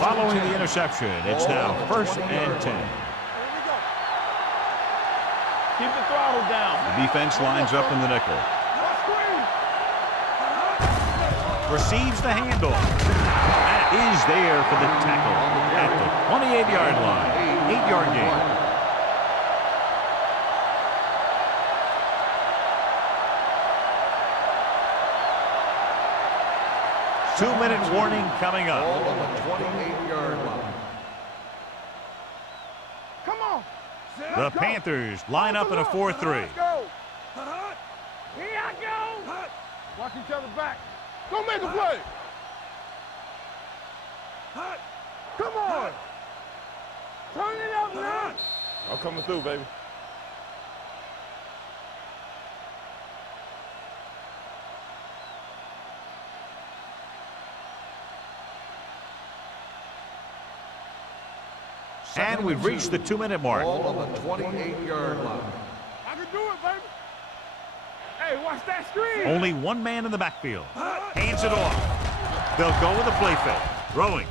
Following the interception, it's now 1st and 10. Here we go. Keep the throttle down. The defense lines up in the nickel. Let's screen. Receives the handoff. That is there for the tackle at the 28-yard line. 8-yard gain. Two-minute warning coming up. Ball on the 28-yard line. Come on. The Let's go. Panthers line up in a 4-3. Let's go. Here I go. Watch each other back. Go make a play. Come on. Turn it up now. I'm coming through, baby. And we've reached the 2-minute mark. Ball on the 28-yard line. I can do it, baby. Hey, watch that screen. Only one man in the backfield. Hands it off. They'll go with a play fake. Throwing.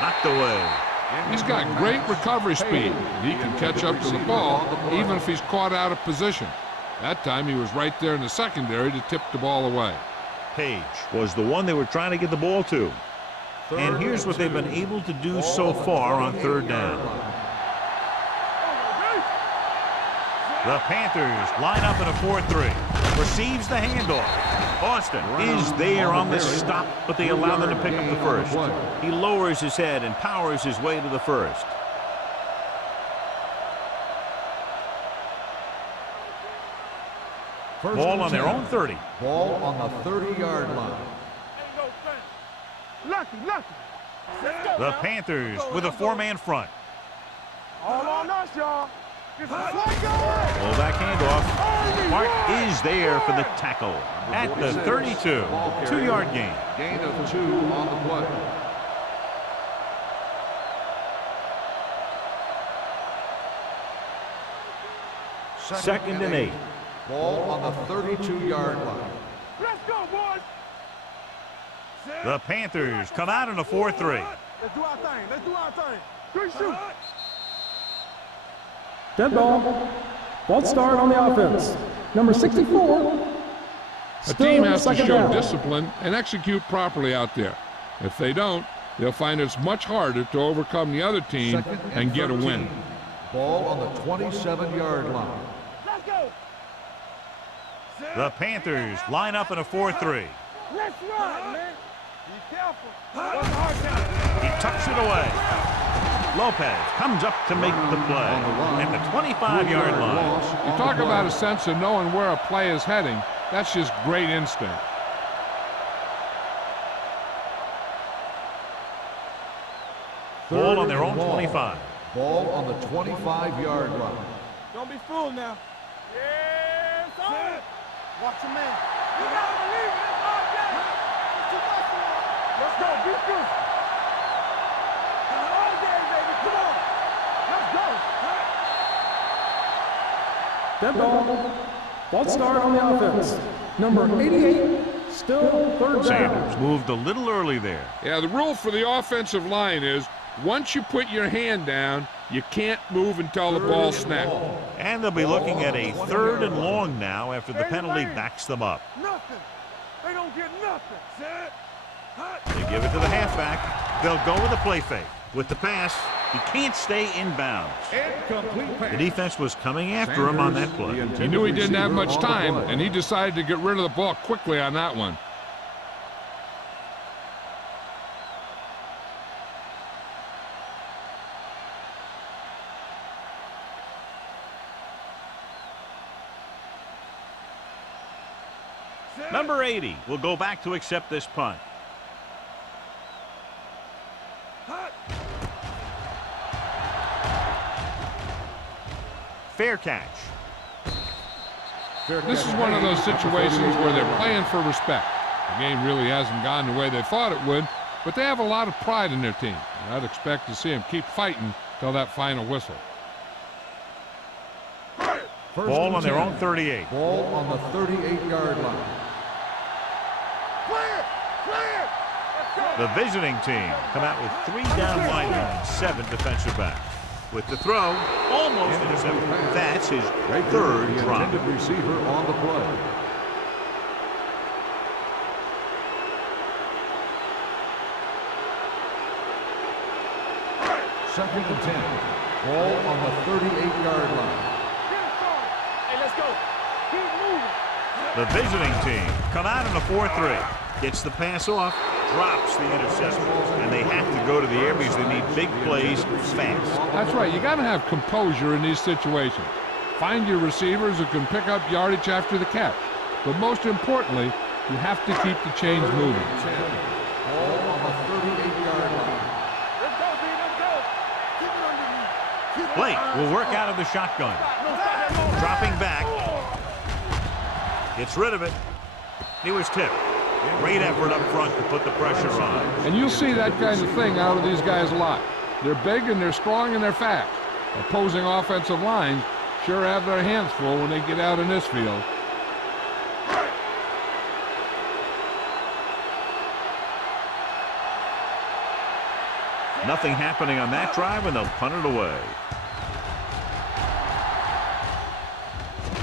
Knocked away. He's got great recovery speed. He can catch up to the ball even if he's caught out of position. That time he was right there in the secondary to tip the ball away. Page was the one they were trying to get the ball to. And here's what they've been able to do so far on 3rd down. The Panthers line up in a 4-3. Receives the handoff. Austin is there on the stop, but they allow them to pick up the first. He lowers his head and powers his way to the first. Ball on their own 30. Ball on the 30-yard line. Lucky. Let's go. The Panthers with a 4-man front. All on us, y'all. Get the play going. Pull back handoff. Mark is there for the tackle at the 32. 2-yard gain. Gain of 2 on the play. Second and 8. Ball on the 32-yard line. Let's go, boys. The Panthers come out in a 4-3. Let's do our thing. Good shoot. Dead ball. False start on the offense. Number 64. A team has to second show down. discipline and execute properly out there. If they don't, they'll find it's much harder to overcome the other team and get a win. Ball on the 27-yard line. Let's go. The Panthers line up in a 4-3. Let's run, man. Be careful. What's the hard down? He tucks it away. Lopez comes up to make the play at the 25-yard line. You talk about a sense of knowing where a play is heading. That's just great instinct. Ball on their own 25. Ball on the 25-yard line. Don't be fooled now. Yes, sir. Watch your man. You gotta believe it. It's all day. It's too much for him. Let's go. Be good. All day, baby. Come on. Let's go. Dead ball. False start on the offense. Number 88. Still third down. Sanders moved a little early there. Yeah, the rule for the offensive line is once you put your hand down, You can't move until the ball snapped. And they'll be looking at a 3rd and long now after the penalty backs them up. Nothing. They don't get nothing. Set. Hut. They give it to the halfback. They'll go with a play fake. With the pass, he can't stay inbounds. Incomplete pass. The defense was coming after him on that play. He knew he didn't have much time, and he decided to get rid of the ball quickly on that one. Number 80 will go back to accept this punt. Fair catch. This is one of those situations where they're playing for respect. The game really hasn't gone the way they thought it would, but they have a lot of pride in their team. And I'd expect to see them keep fighting till that final whistle. Ball on their own 38. Ball on the 38-yard line. The visiting team come out with 3 down linemen and 7 defensive backs. With the throw, almost intercepted. That's his 3rd drop. Intended receiver on the play. Second and 10. Ball on the 38-yard line. Hey, let's go. Keep moving. The visiting team come out in a 4-3. Gets the pass off, drops the interception, and they have to go to the air because they need big plays fast. That's right. You got to have composure in these situations. Find your receivers who can pick up yardage after the catch. But most importantly, you have to keep the chains moving. Ball on the 38-yard line. Let's go, D. Let's go. Keep it underneath. Blake will work out of the shotgun. No, stop that moment. Dropping back. Gets rid of it. He was tipped. Great effort up front to put the pressure on. And you'll see that kind of thing out of these guys a lot. They're big and they're strong and they're fast. Opposing offensive lines sure have their hands full when they get out in this field. Nothing happening on that drive, and they'll punt it away.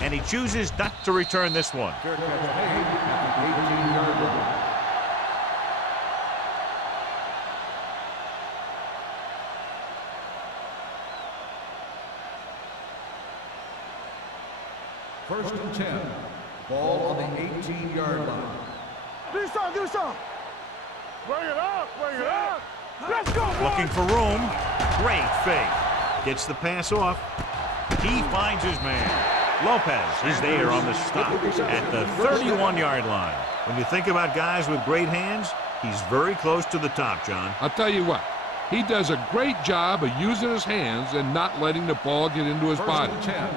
And he chooses not to return this one. Fair catch made at the 18-yard line. First and 10. Ball on the 18-yard line. Do some, do some. Bring it up, bring it up. Let's go, boys. Looking for room. Great fake. Gets the pass off. He finds his man. Lopez is there on the stop at the 31-yard line. When you think about guys with great hands, he's very close to the top, John. I'll tell you what, he does a great job of using his hands and not letting the ball get into his body.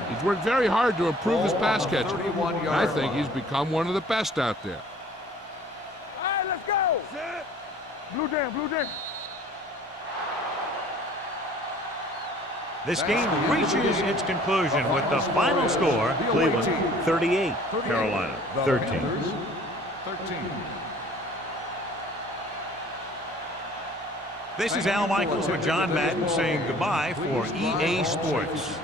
He's worked very hard to improve his pass catching. And I think he's become one of the best out there. All right, let's go. Set. Blue down, blue down. This game reaches its conclusion with the final score, Cleveland 38, Carolina 13. This is Al Michaels with John Madden saying goodbye for EA Sports.